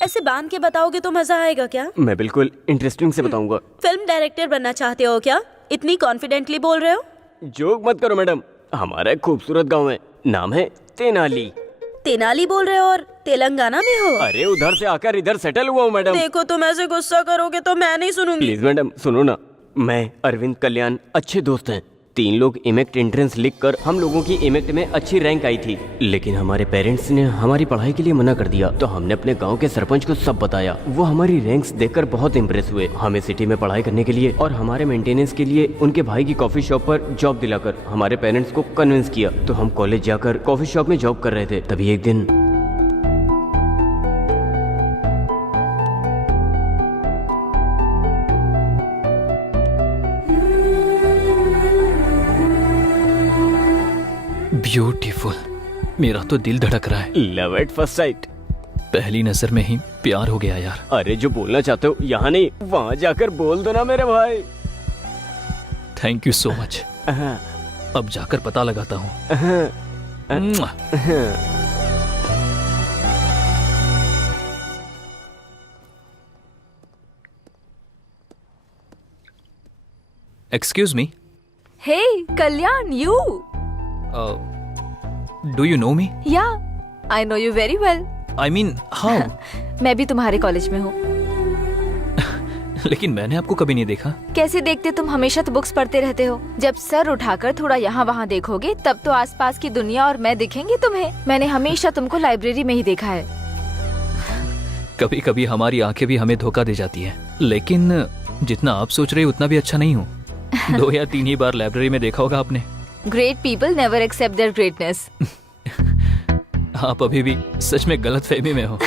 ऐसे बांध के बताओगे तो मजा आएगा क्या? मैं बिल्कुल इंटरेस्टिंग से बताऊंगा। फिल्म डायरेक्टर बनना चाहते हो क्या? इतनी कॉन्फिडेंटली बोल रहे हो? जोक मत करो मैडम, हमारा एक खूबसूरत गांव है, नाम है तेनाली। तेनाली बोल रहे हो और तेलंगाना में हो? अरे उधर से आकर इधर सेटल हुआ हूँ मैडम। देखो तुम ऐसे गुस्सा करोगे तो मैं नहीं सुनूंगी। प्लीज मैडम सुनो ना, मैं अरविंद कल्याण अच्छे दोस्त हैं। 3 लोग इमेक्ट एंट्रेंस लिखकर हम लोगों की इमेक्ट में अच्छी रैंक आई थी, लेकिन हमारे पेरेंट्स ने हमारी पढ़ाई के लिए मना कर दिया। तो हमने अपने गांव के सरपंच को सब बताया, वो हमारी रैंक्स देखकर बहुत इम्प्रेस हुए। हमें सिटी में पढ़ाई करने के लिए और हमारे मेंटेनेंस के लिए उनके भाई की कॉफी शॉप पर जॉब दिलाकर हमारे पेरेंट्स को कन्विंस किया। तो हम कॉलेज जाकर कॉफी शॉप में जॉब कर रहे थे, तभी एक दिन ब्यूटीफुल, मेरा तो दिल धड़क रहा है। लव एट फर्स्ट साइट, पहली नजर में ही प्यार हो गया यार। अरे जो बोलना चाहते हो यहाँ नहीं, वहाँ जाकर बोल दो ना मेरे भाई। Thank you so much. अब जाकर पता लगाता हूँ। Excuse me. Hey Kalyan, you? Do you know me? Yeah, I know you very well. I mean how? मैं भी तुम्हारे कॉलेज में हूँ। लेकिन मैंने आपको कभी नहीं देखा। कैसे देखते, तुम हमेशा तो बुक्स पढ़ते रहते हो। जब सर उठाकर थोड़ा यहाँ वहाँ देखोगे तब तो आसपास की दुनिया और मैं दिखेंगे तुम्हें। मैंने हमेशा तुमको लाइब्रेरी में ही देखा है। कभी कभी हमारी आंखें भी हमें धोखा दे जाती है, लेकिन जितना आप सोच रहे हो उतना भी अच्छा नहीं हूँ। 2 या 3 ही बार लाइब्रेरी में देखा होगा आपने। Great people never accept their greatness. आप अभी भी सच में गलत फहमी में हो।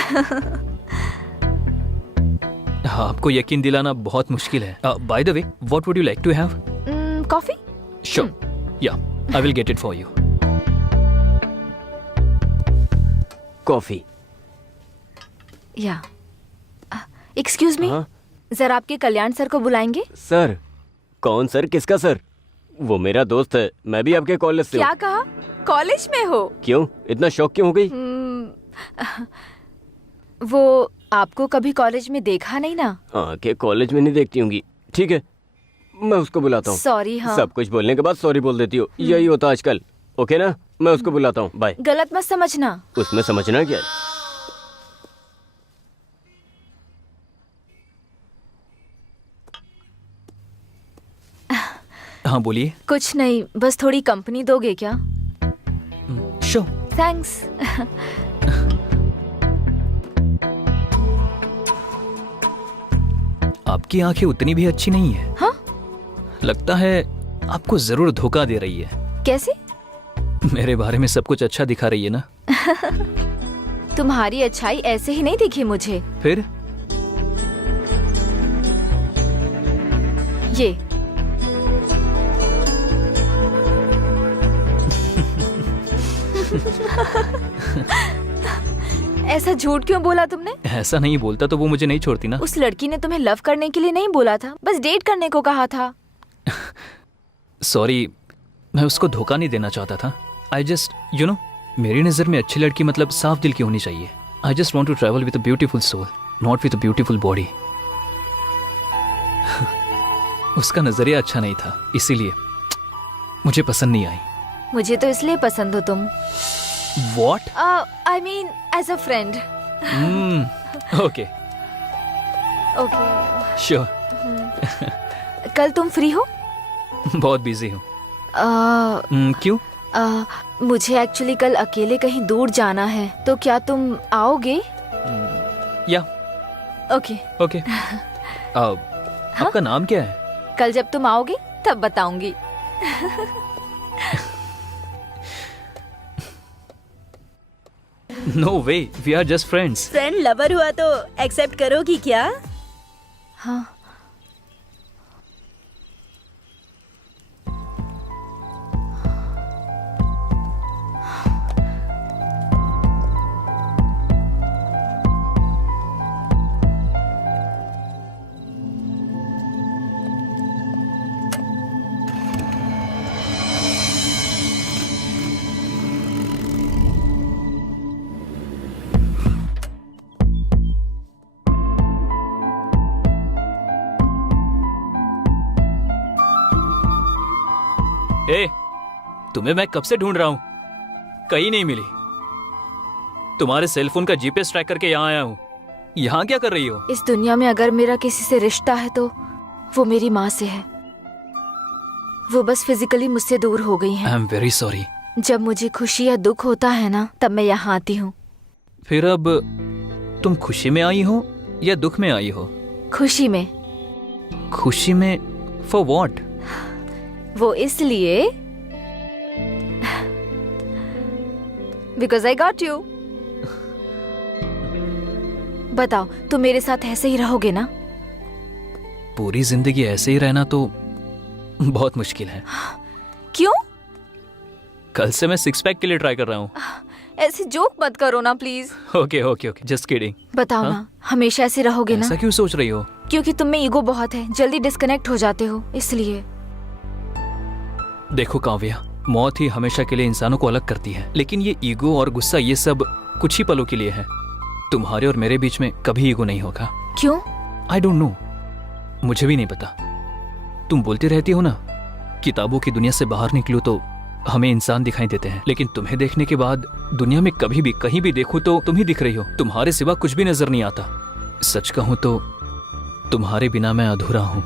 आपको यकीन दिलाना बहुत मुश्किल है। By the way, what would you like to have? Coffee? Sure, yeah I will get it for you. Coffee? Yeah. Excuse me, जरा आपके कल्याण सर को बुलाएंगे। सर? कौन सर? किसका सर? वो मेरा दोस्त है, मैं भी आपके कॉलेज से हूँ। क्या कहा? कॉलेज में हो? क्यों इतना शौक क्यों हो गई? वो आपको कभी कॉलेज में देखा नहीं ना। आंखें कॉलेज में नहीं देखती होंगी। ठीक है, मैं उसको बुलाता हूँ। सॉरी। हाँ, सब कुछ बोलने के बाद सॉरी बोल देती हो, यही होता आजकल। ओके ना, मैं उसको बुलाता हूँ। बाय। गलत मत समझना। उसमें समझना क्या है? हाँ बोलिए। कुछ नहीं, बस थोड़ी कंपनी दोगे क्या? शो। थैंक्स। आपकी आंखें उतनी भी अच्छी नहीं है। हाँ? लगता है आपको जरूर धोखा दे रही है। कैसे? मेरे बारे में सब कुछ अच्छा दिखा रही है ना। तुम्हारी अच्छाई ऐसे ही नहीं दिखी मुझे। फिर? ये ऐसा झूठ क्यों बोला तुमने? ऐसा नहीं बोलता तो वो मुझे नहीं छोड़ती ना। उस लड़की ने तुम्हें लव करने के लिए नहीं बोला था, बस डेट करने को कहा था। सॉरी, मैं उसको धोखा नहीं देना चाहता था। आई जस्ट मेरी नजर में अच्छी लड़की मतलब साफ दिल की होनी चाहिए। I just want to travel with a beautiful soul, not with a beautiful body. उसका नजरिया अच्छा नहीं था, इसीलिए मुझे पसंद नहीं आई। मुझे तो इसलिए पसंद हो तुम। What? I mean as a friend. Okay. Okay. Sure. कल तुम फ्री हो? बहुत बिजी हूँ। क्यों? मुझे एक्चुअली कल अकेले कहीं दूर जाना है, तो क्या तुम आओगे? या। ओके। ओके। आपका नाम क्या है? कल जब तुम आओगे तब बताऊंगी। No way, we are just friends. Friend lover हुआ तो एक्सेप्ट करोगी क्या? हाँ। तुम्हें मैं कब से ढूंढ रहा हूँ, कहीं नहीं मिली। तुम्हारे सेलफोन का जीपीएस ट्रैक करके यहाँ आया हूँ। यहाँ क्या कर रही हो? इस दुनिया में अगर मेरा किसी से रिश्ता है तो वो मेरी माँ से है। वो बस फिजिकली मुझसे दूर हो गई हैं। I am very sorry. जब मुझे खुशी या दुख होता है ना, तब मैं यहाँ आती हूँ। फिर अब तुम खुशी में आई हो या दुख में आई हो? खुशी में। खुशी में? For what? वो इसलिए बिकॉज आई गॉट यू। बताओ, तुम मेरे साथ ऐसे ही रहोगे ना? पूरी जिंदगी ऐसे ही रहना तो बहुत मुश्किल है। क्यों? कल से मैं सिक्स पैक के लिए ट्राई कर रहा हूँ। ऐसे जोक मत करो ना please. Okay okay okay, just kidding. बताओ ना, हमेशा ऐसे रहोगे ना? ऐसा क्यों सोच रही हो? क्योंकि तुम में ईगो बहुत है, जल्दी डिस्कनेक्ट हो जाते हो, इसलिए। देखो काव्या, मौत ही हमेशा के लिए इंसानों को अलग करती है, लेकिन ये ईगो और गुस्सा ये सब कुछ ही पलों के लिए है। तुम्हारे और मेरे बीच में कभी ईगो नहीं होगा। क्यों? आई डोंट नो, मुझे भी नहीं पता। तुम बोलती रहती हो ना, किताबों की दुनिया से बाहर निकलो तो हमें इंसान दिखाई देते हैं, लेकिन तुम्हें देखने के बाद दुनिया में कभी भी कहीं भी देखूं तो तुम ही दिख रही हो। तुम्हारे सिवा कुछ भी नजर नहीं आता। सच कहूं तो तुम्हारे बिना मैं अधूरा हूं।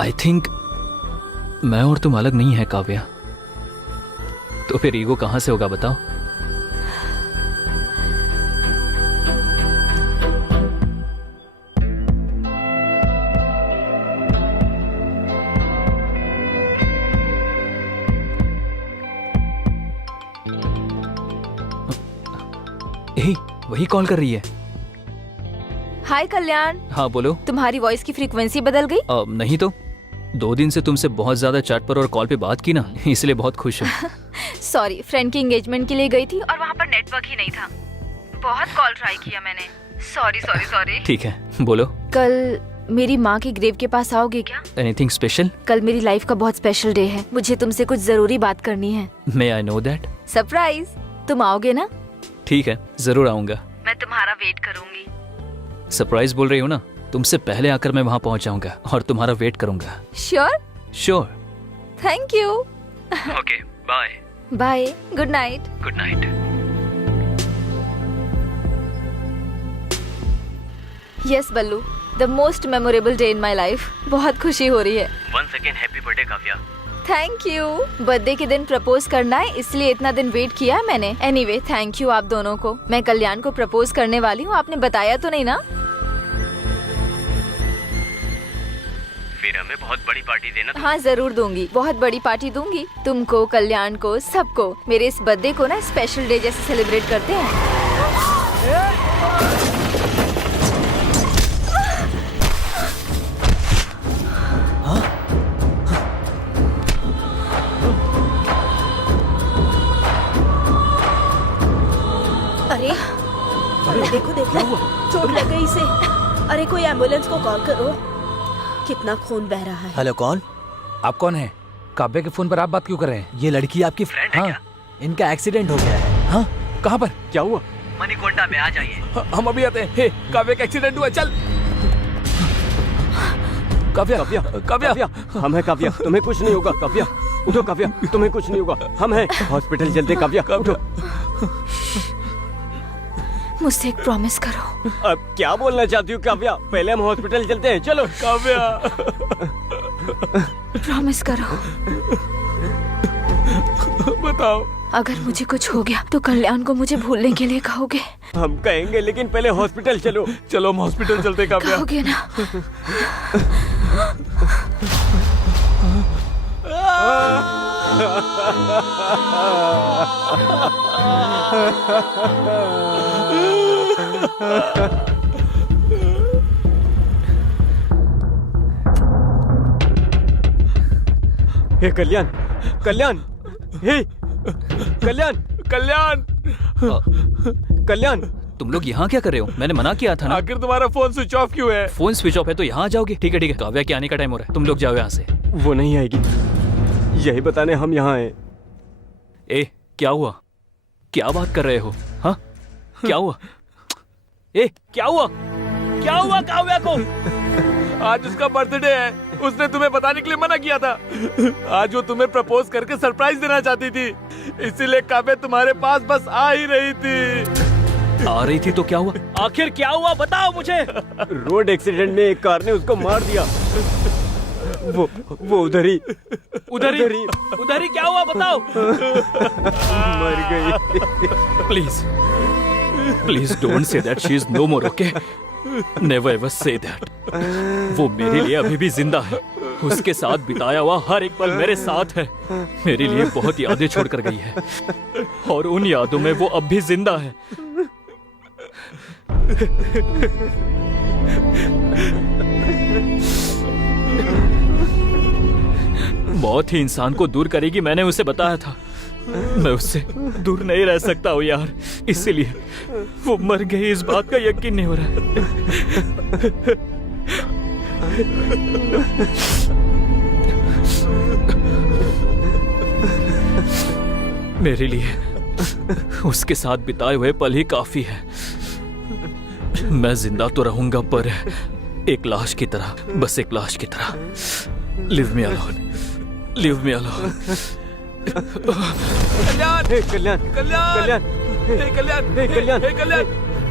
आई थिंक मैं और तुम अलग नहीं है काव्या। तो फिर ईगो कहां से होगा बताओ? वही कॉल कर रही है। हाय कल्याण। हाँ बोलो। तुम्हारी वॉइस की फ्रीक्वेंसी बदल गई? नहीं तो 2 दिन से तुमसे बहुत ज्यादा चैट पर और कॉल पे बात की ना, इसलिए बहुत खुश हूँ। सॉरी, फ्रेंड की एंगेजमेंट के लिए गई थी और वहाँ पर नेटवर्क ही नहीं था। बहुत कॉल ट्राई किया मैंने। सॉरी। ठीक है, बोलो। कल मेरी माँ के ग्रेव के पास आओगे क्या? Anything special? कल मेरी लाइफ का बहुत स्पेशल डे है, मुझे तुमसे कुछ जरूरी बात करनी है। मे आई नो दैट? सरप्राइज। तुम आओगे ना? ठीक है, जरूर आऊंगा। मैं तुम्हारा वेट करूंगी। सरप्राइज बोल रही हो ना, तुमसे पहले आकर मैं वहाँ पहुँच जाऊंगा और तुम्हारा वेट करूंगा। Sure? Sure. Thank you. Okay, bye. Bye, good night. Good night. Yes Ballu, the most memorable day in my life. बहुत खुशी हो रही है। Once again happy birthday Kavya. Thank you. Birthday के दिन प्रपोज करना है, इसलिए इतना दिन वेट किया है मैंने। एनीवे, थैंक यू आप दोनों को। मैं कल्याण को प्रपोज करने वाली हूँ, आपने बताया तो नहीं ना? फिर हमें बहुत बड़ी पार्टी देना। हाँ जरूर दूंगी, बहुत बड़ी पार्टी दूंगी। तुमको, कल्याण को, सबको। मेरे इस बर्थडे को ना स्पेशल डे जैसे सेलिब्रेट करते हैं। अरे देखो चोट लग गई इसे। अरे कोई एम्बुलेंस को कॉल करो। कितना खून बह रहा है। हेलो, कौन? आप कौन है? काव्या के फोन पर आप बात क्यों कर रहे हैं? ये लड़की आपकी फ्रेंड है क्या? इनका एक्सीडेंट हो गया है। हाँ, कहाँ पर? क्या हुआ? मणिकोंडा में आ जाइए। हम अभी आते हैं। हे, काव्या का एक्सीडेंट हुआ, चल। काव्या, हम है काव्या, तुम्हें कुछ नहीं होगा। काव्या उठो, काव्या तुम्हें कुछ नहीं होगा, हम हैं हॉस्पिटल चलते। काव्या उठो। मुझसे एक प्रॉमिस करो। अब क्या बोलना चाहती हूँ काव्या? पहले हम हॉस्पिटल चलते हैं, चलो। काव्या, प्रॉमिस करो। बताओ। अगर मुझे कुछ हो गया तो कल्याण को मुझे भूलने के लिए कहोगे? हम कहेंगे, लेकिन पहले हॉस्पिटल चलो। चलो हम हॉस्पिटल चलते। काव्या, कहोगे ना? हे कल्याण, कल्याण, हे कल्याण, कल्याण, कल्याण। तुम लोग यहाँ क्या कर रहे हो? मैंने मना किया था ना। आखिर तुम्हारा फोन स्विच ऑफ क्यों है? फोन स्विच ऑफ है तो यहाँ आ जाओगे? ठीक है ठीक है, काव्या के आने का टाइम हो रहा है, तुम लोग जाओ यहाँ से। वो नहीं आएगी, यही बताने हम यहाँ आए। ए, क्या हुआ? क्या बात कर रहे हो? हाँ, क्या हुआ? ए, क्या हुआ? क्या हुआ काव्या को? आज उसका बर्थडे है, उसने तुम्हें बताने के लिए मना किया था। आज वो तुम्हें प्रपोज करके सरप्राइज देना चाहती थी, इसीलिए काव्या तुम्हारे पास बस आ ही रही थी। आ रही थी तो क्या हुआ? आखिर क्या हुआ, बताओ मुझे। रोड एक्सीडेंट में एक कार ने उसको मार दिया। वो उधर ही क्या हुआ, बताओ। मर गई। Please don't say that, she is no more, okay? Never ever say that. वो मेरे लिए अभी भी जिंदा है, उसके साथ बिताया हुआ हर एक पल मेरे साथ है, मेरे लिए बहुत यादें छोड़कर गई है और उन यादों में वो अब भी जिंदा है। मौत ही इंसान को दूर करेगी, मैंने उसे बताया था। मैं उससे दूर नहीं रह सकता हूँ यार, इसीलिए वो मर गई, इस बात का यकीन नहीं हो रहा है। मेरे लिए उसके साथ बिताए हुए पल ही काफी है। मैं जिंदा तो रहूंगा पर एक लाश की तरह, बस एक लाश की तरह। Leave me alone, leave me alone. Kalyan, Kalyan, Kalyan, Kalyan, Kalyan, Kalyan, Kalyan,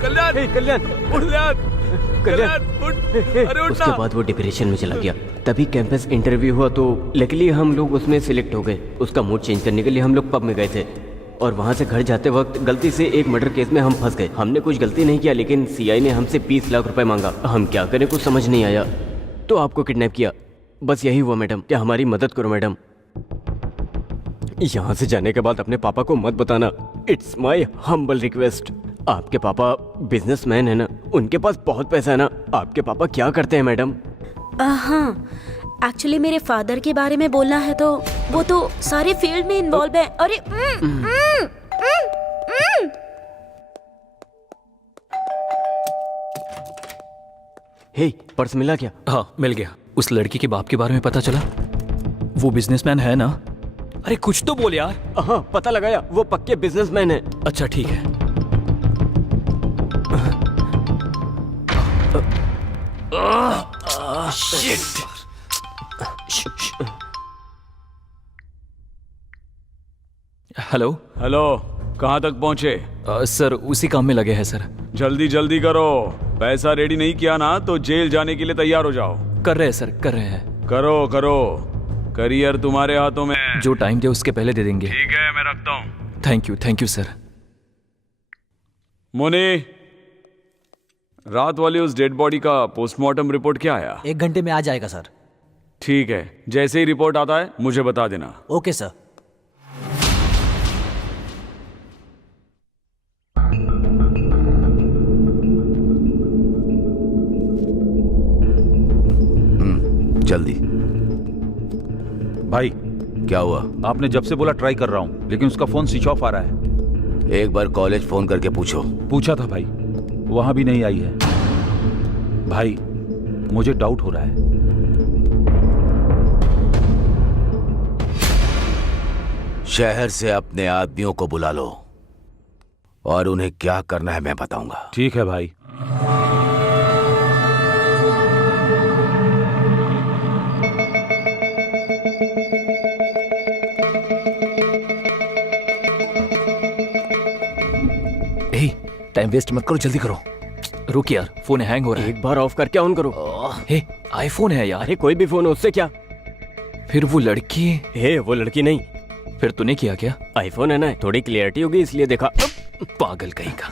Kalyan, Kalyan, Kalyan, उठ, अरे उठ उसके ना। बाद वो डिप्रेशन में चला गया। तभी कैंपस इंटरव्यू हुआ तो लकीली हम लोग उसमें सिलेक्ट हो गए। उसका मूड चेंज करने के लिए हम लोग पब में गए थे और वहाँ से घर जाते वक्त गलती से एक मर्डर केस में हम फंस गए। हमने कुछ गलती नहीं किया, लेकिन सीआई ने हमसे 20 लाख रुपए मांगा। हम क्या करें, कुछ समझ नहीं आया, तो आपको किडनैप किया। बस यही हुआ मैडम, क्या हमारी मदद करो मैडम। यहाँ से जाने के बाद अपने पापा को मत बताना, इट्स माई हम्बल रिक्वेस्ट। आपके पापा बिजनेसमैन है ना, उनके पास बहुत पैसा है ना। आपके पापा क्या करते हैं मैडम? हाँ, एक्चुअली मेरे फादर के बारे में बोलना है तो वो तो सारे फील्ड में इन्वॉल्व है। अरे हे, पर्स मिला क्या? हाँ मिल गया। उस लड़की के बाप के बारे में पता चला? वो बिजनेसमैन है ना? अरे कुछ तो बोल यार। हाँ पता लगाया, वो पक्के बिजनेसमैन है। अच्छा ठीक है। हेलो। हेलो, कहाँ तक पहुँचे? सर उसी काम में लगे हैं सर। जल्दी जल्दी करो, पैसा रेडी नहीं किया ना तो जेल जाने के लिए तैयार हो जाओ। कर रहे हैं सर, कर रहे हैं। करो करो, करियर तुम्हारे हाथों में है। जो टाइम दे उसके पहले दे देंगे। ठीक है, मैं रखता हूँ। Thank you sir. मुनी, रात वाली उस डेड बॉडी का पोस्टमार्टम रिपोर्ट क्या आया? 1 घंटे में आ जाएगा सर। ठीक है, जैसे ही रिपोर्ट आता है मुझे बता देना। Okay sir. जल्दी। भाई क्या हुआ? आपने जब से बोला ट्राई कर रहा हूँ, लेकिन उसका फोन स्विच ऑफ आ रहा है। एक बार कॉलेज फोन करके पूछो। पूछा था भाई, वहां भी नहीं आई है। भाई मुझे डाउट हो रहा है। शहर से अपने आदमियों को बुला लो और उन्हें क्या करना है मैं बताऊंगा। ठीक है भाई। टाइम वेस्ट मत करो, जल्दी करो। रुक यार, फोन हैंग हो रहा है। एक बार ऑफ करके ऑन करो। हे, आईफोन है यार। अरे कोई भी फोन हो, उससे क्या? फिर वो लड़की? हे, वो लड़की नहीं। फिर तूने किया क्या? आईफोन है ना, थोड़ी क्लियरिटी होगी इसलिए देखा। पागल कहीं का।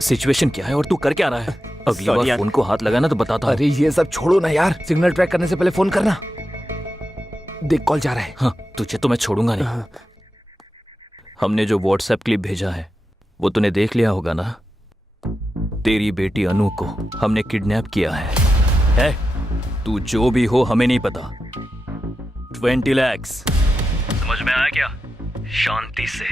सिचुएशन क्या है और तू कर क्या रहा है? अगली बार फोन को हाथ लगाना तो बताता हूं। अरे ये सब छोड़ो ना यार, सिग्नल ट्रैक करने से पहले फोन करना। देख कॉल जा रहा है। हाँ, तुझे तो मैं छोड़ूंगा नहीं। हमने जो व्हाट्सएप क्लिप भेजा है वो तूने देख लिया होगा ना? तेरी बेटी अनु को हमने किडनैप किया है? तू जो भी हो हमें नहीं पता। 20 लाख। समझ में आया क्या? शांति से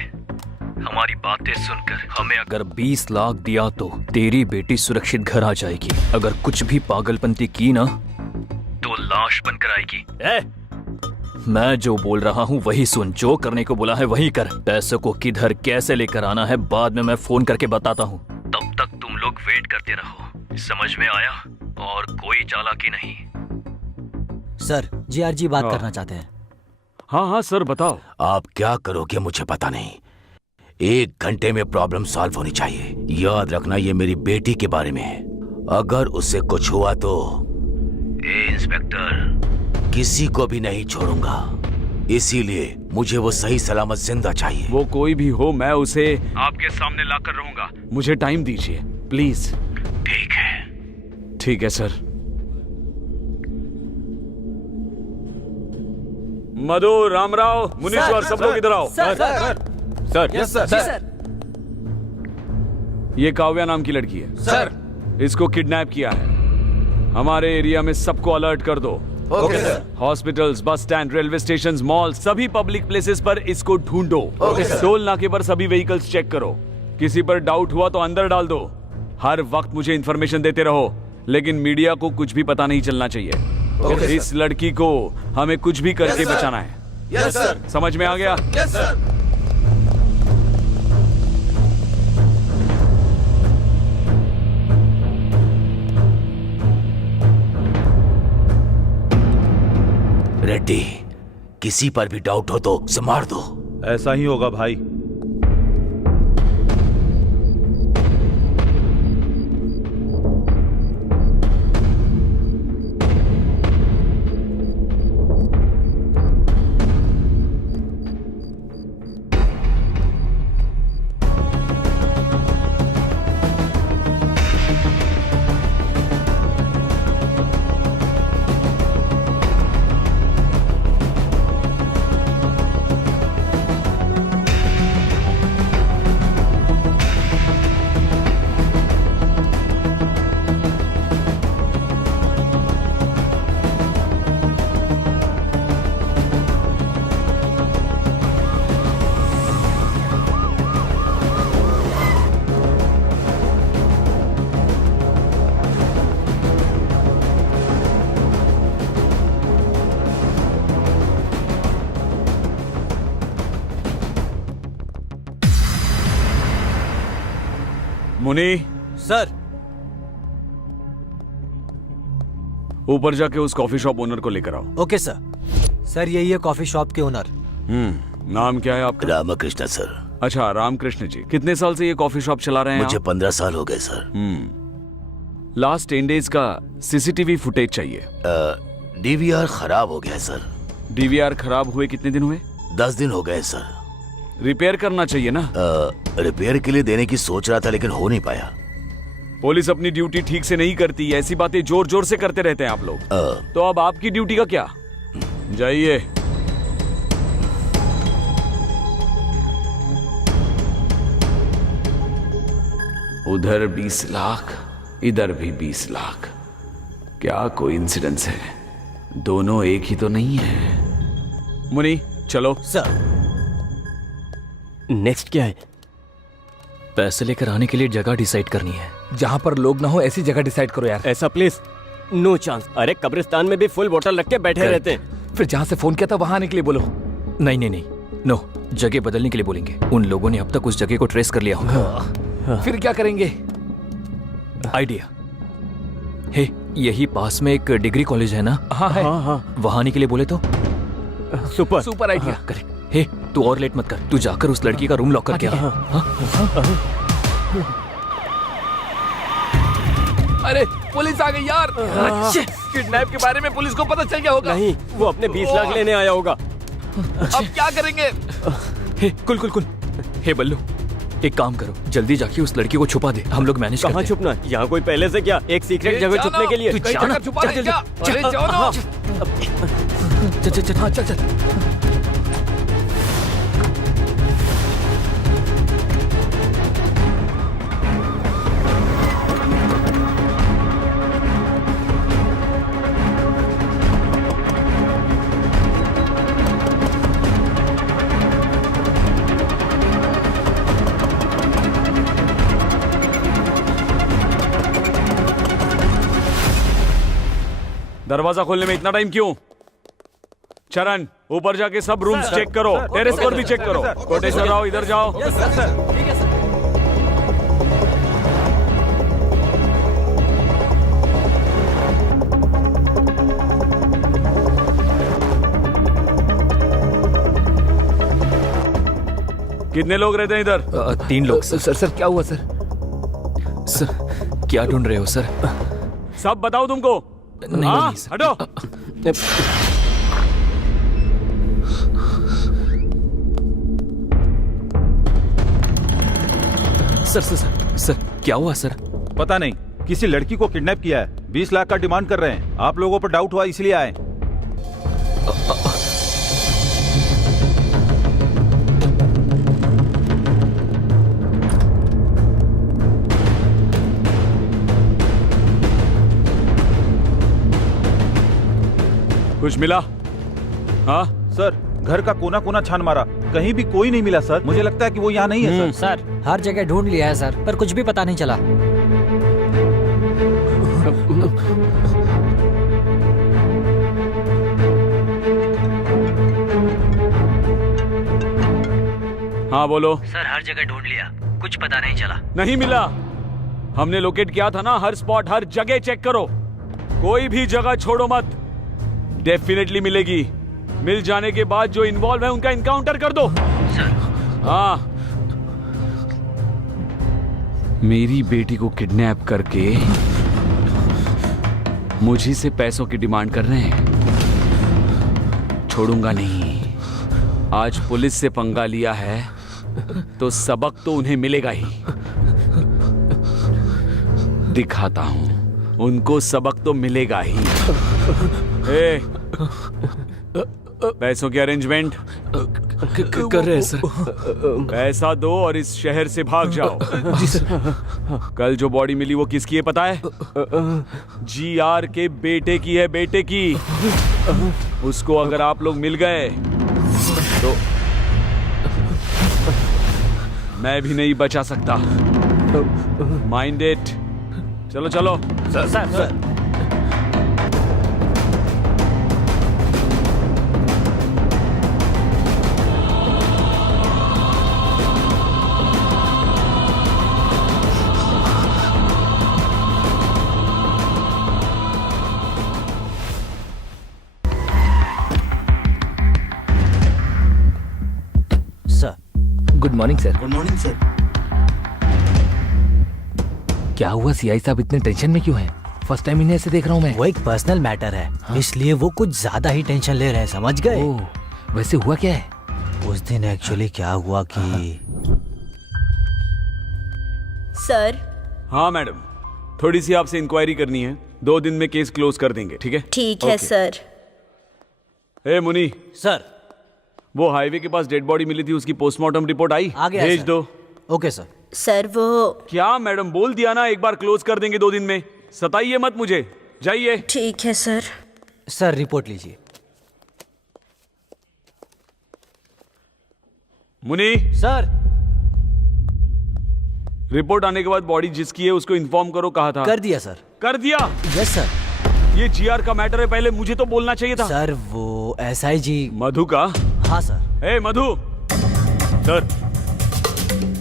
हमारी बातें सुनकर हमें अगर 20 लाख दिया तो तेरी बेटी सुरक्षित घर आ जाएगी। अगर कुछ भी पागलपंती की ना तो लाश बनकर आएगी। मैं जो बोल रहा हूँ वही सुन, जो करने को बोला है वही कर। पैसों को किधर कैसे लेकर आना है बाद में मैं फोन करके बताता हूँ। तब तक तुम लोग वेट करते रहो। समझ में आया? और कोई चालाकी नहीं। सर, जीआरजी बात करना चाहते हैं। हाँ हाँ सर, बताओ। आप क्या करोगे मुझे पता नहीं। 1 घंटे में प्रॉब्लम सॉल्व होनी चाहिए। याद रखना ये मेरी बेटी के बारे में है। अगर उससे कुछ हुआ तो इंस्पेक्टर किसी को भी नहीं छोड़ूंगा। इसीलिए मुझे वो सही सलामत जिंदा चाहिए। वो कोई भी हो, मैं उसे आपके सामने लाकर रहूंगा। मुझे टाइम दीजिए प्लीज। ठीक है। ठीक है सर। मधु, रामराव, मुनीश्वर, सब लोग इधर आओ। Sir, yes sir. ये काव्या नाम की लड़की है सर। इसको किडनैप किया है। हमारे एरिया में सबको अलर्ट कर दो। Okay sir. Hospitals, bus stand, railway station, mall, सभी पब्लिक प्लेसेस पर इसको ढूंढो। टोल नाके पर सभी व्हीकल्स चेक करो। किसी पर डाउट हुआ तो अंदर डाल दो। हर वक्त मुझे इंफॉर्मेशन देते रहो, लेकिन मीडिया को कुछ भी पता नहीं चलना चाहिए। इस लड़की को हमें कुछ भी करके बचाना है। Yes sir. समझ में आ गया? Yes sir. रेड्डी, किसी पर भी डाउट हो तो उसे मार दो। ऐसा ही होगा भाई। मुनी, सर। ऊपर जाके उस कॉफी शॉप ओनर को लेकर आओ। Okay sir. सर यही है कॉफी शॉप के ओनर। नाम क्या है आपका? रामकृष्ण सर। अच्छा, रामकृष्ण जी। कितने साल से ये कॉफी शॉप चला रहे हैं? मुझे 15 साल हो गए सर। लास्ट 10 डेज का सीसीटीवी फुटेज चाहिए। डीवीआर खराब हो गया सर। डीवीआर खराब हुए कितने दिन हुए? 10 दिन हो गए सर। रिपेयर करना चाहिए ना। रिपेयर के लिए देने की सोच रहा था लेकिन हो नहीं पाया। पुलिस अपनी ड्यूटी ठीक से नहीं करती, ऐसी बातें जोर जोर से करते रहते हैं आप लोग। तो अब आपकी ड्यूटी का क्या? जाइए। उधर 20 लाख, इधर भी 20 लाख। क्या कोइंसिडेंस है, दोनों एक ही तो नहीं है। मुनी चलो। सर नेक्स्ट क्या है? पैसे लेकर आने के लिए जगह डिसाइड करनी है। जहाँ पर लोग ना हो ऐसी जगह डिसाइड करो यार। ऐसा प्लेस नो चांस। अरे कब्रिस्तान में भी फुल बोतल रख के बैठे रहते हैं। फिर जहाँ से फोन किया था वहां आने के लिए बोलो। नहीं नहीं नहीं, नो, जगह बदलने के लिए बोलेंगे। उन लोगों ने अब तक उस जगह को ट्रेस कर लिया होगा। फिर क्या करेंगे? आइडिया हे, यही पास में एक डिग्री कॉलेज है ना? हाँ है। वहां आने के लिए बोले तो सुपर आइडिया। करेक्ट। हे, तू और लेट मत कर, तू जाकर उस लड़की का रूम लॉक करके आ। अरे पुलिस आ गई यार। किडनैप के बारे में पुलिस को पता चल गया होगा। नहीं, वो अपने 20 लाख लेने आया होगा। अब क्या करेंगे? हे कुल कुल कुल, हे बल्लू, एक काम करो, जल्दी जाके उस लड़की को छुपा दे, हम लोग मैनेज करते हैं। कहाँ छुपना है? यहाँ कोई पहले से क्या एक सीक्रेट जगह छुपने के लिए? तू जाना, छुपा दे क्या? अरे जाओ ना। चल चल चल चल चल। दरवाजा खोलने में इतना टाइम क्यों? चरण, ऊपर जाके सब रूम्स चेक करो, टेरेस पर भी चेक करो। कोटेश्वर आओ, इधर जाओ। कितने लोग रहते हैं इधर? 3 लोग। सर क्या हुआ सर? सर क्या ढूंढ रहे हो सर? सब बताओ तुमको। नहीं, हाँ, नहीं, सर। हटो। सर सर सर सर क्या हुआ सर? पता नहीं, किसी लड़की को किडनैप किया है। 20 लाख का डिमांड कर रहे हैं। आप लोगों पर डाउट हुआ इसलिए आए। कुछ मिला? हाँ सर, घर का कोना कोना छान मारा, कहीं भी कोई नहीं मिला सर। मुझे लगता है कि वो यहाँ नहीं है सर। सर हर जगह ढूंढ लिया है सर, पर कुछ भी पता नहीं चला। हाँ बोलो। सर हर जगह ढूंढ लिया, कुछ पता नहीं चला। नहीं मिला? हमने लोकेट किया था ना, हर स्पॉट हर जगह चेक करो, कोई भी जगह छोड़ो मत। डेफिनेटली मिलेगी। मिल जाने के बाद जो इन्वॉल्व है उनका इनकाउंटर कर दो। हाँ, मेरी बेटी को किडनैप करके मुझे से पैसों की डिमांड कर रहे हैं। छोड़ूंगा नहीं। आज पुलिस से पंगा लिया है तो सबक तो उन्हें मिलेगा ही। दिखाता हूं, उनको सबक तो मिलेगा ही। ए, पैसों की अरेंजमेंट कर रहे हैं सर। पैसा दो और इस शहर से भाग जाओ। जी सर। कल जो बॉडी मिली वो किसकी है पता है? GR के बेटे की है, बेटे की। उसको अगर आप लोग मिल गए तो मैं भी नहीं बचा सकता। Mind it. चलो चलो। Sir morning sir. Good morning sir. क्या हुआ सीआई साहब इतने टेंशन में क्यों हैं? फर्स्ट टाइम इन्हें ऐसे देख रहा हूँ मैं। वो एक पर्सनल मैटर है, इसलिए वो कुछ ज्यादा ही टेंशन ले रहे हैं, समझ गए? वैसे हुआ क्या है? उस दिन एक्चुअली क्या हुआ कि सर। हाँ मैडम, थोड़ी सी आपसे इंक्वायरी करनी है। 2 दिन में केस क्लोज कर देंगे, ठीक है? ठीक है सर। ए मुनी सर, वो हाईवे के पास डेड बॉडी मिली थी, उसकी पोस्टमार्टम रिपोर्ट आई? आ गया भेज सर। दो। Okay sir. सर वो क्या मैडम, बोल दिया ना, एक बार क्लोज कर देंगे 2 दिन में। सताइए मत मुझे, जाइए। ठीक है सर। सर रिपोर्ट लीजिए। मुनी सर, रिपोर्ट आने के बाद बॉडी जिसकी है उसको इन्फॉर्म करो। कहा था? कर दिया सर। कर दिया? Yes sir. ये जीआर का मैटर है, पहले मुझे तो बोलना चाहिए था। सर वो एसआईजी मधु का? हाँ सर। ए मधु, सर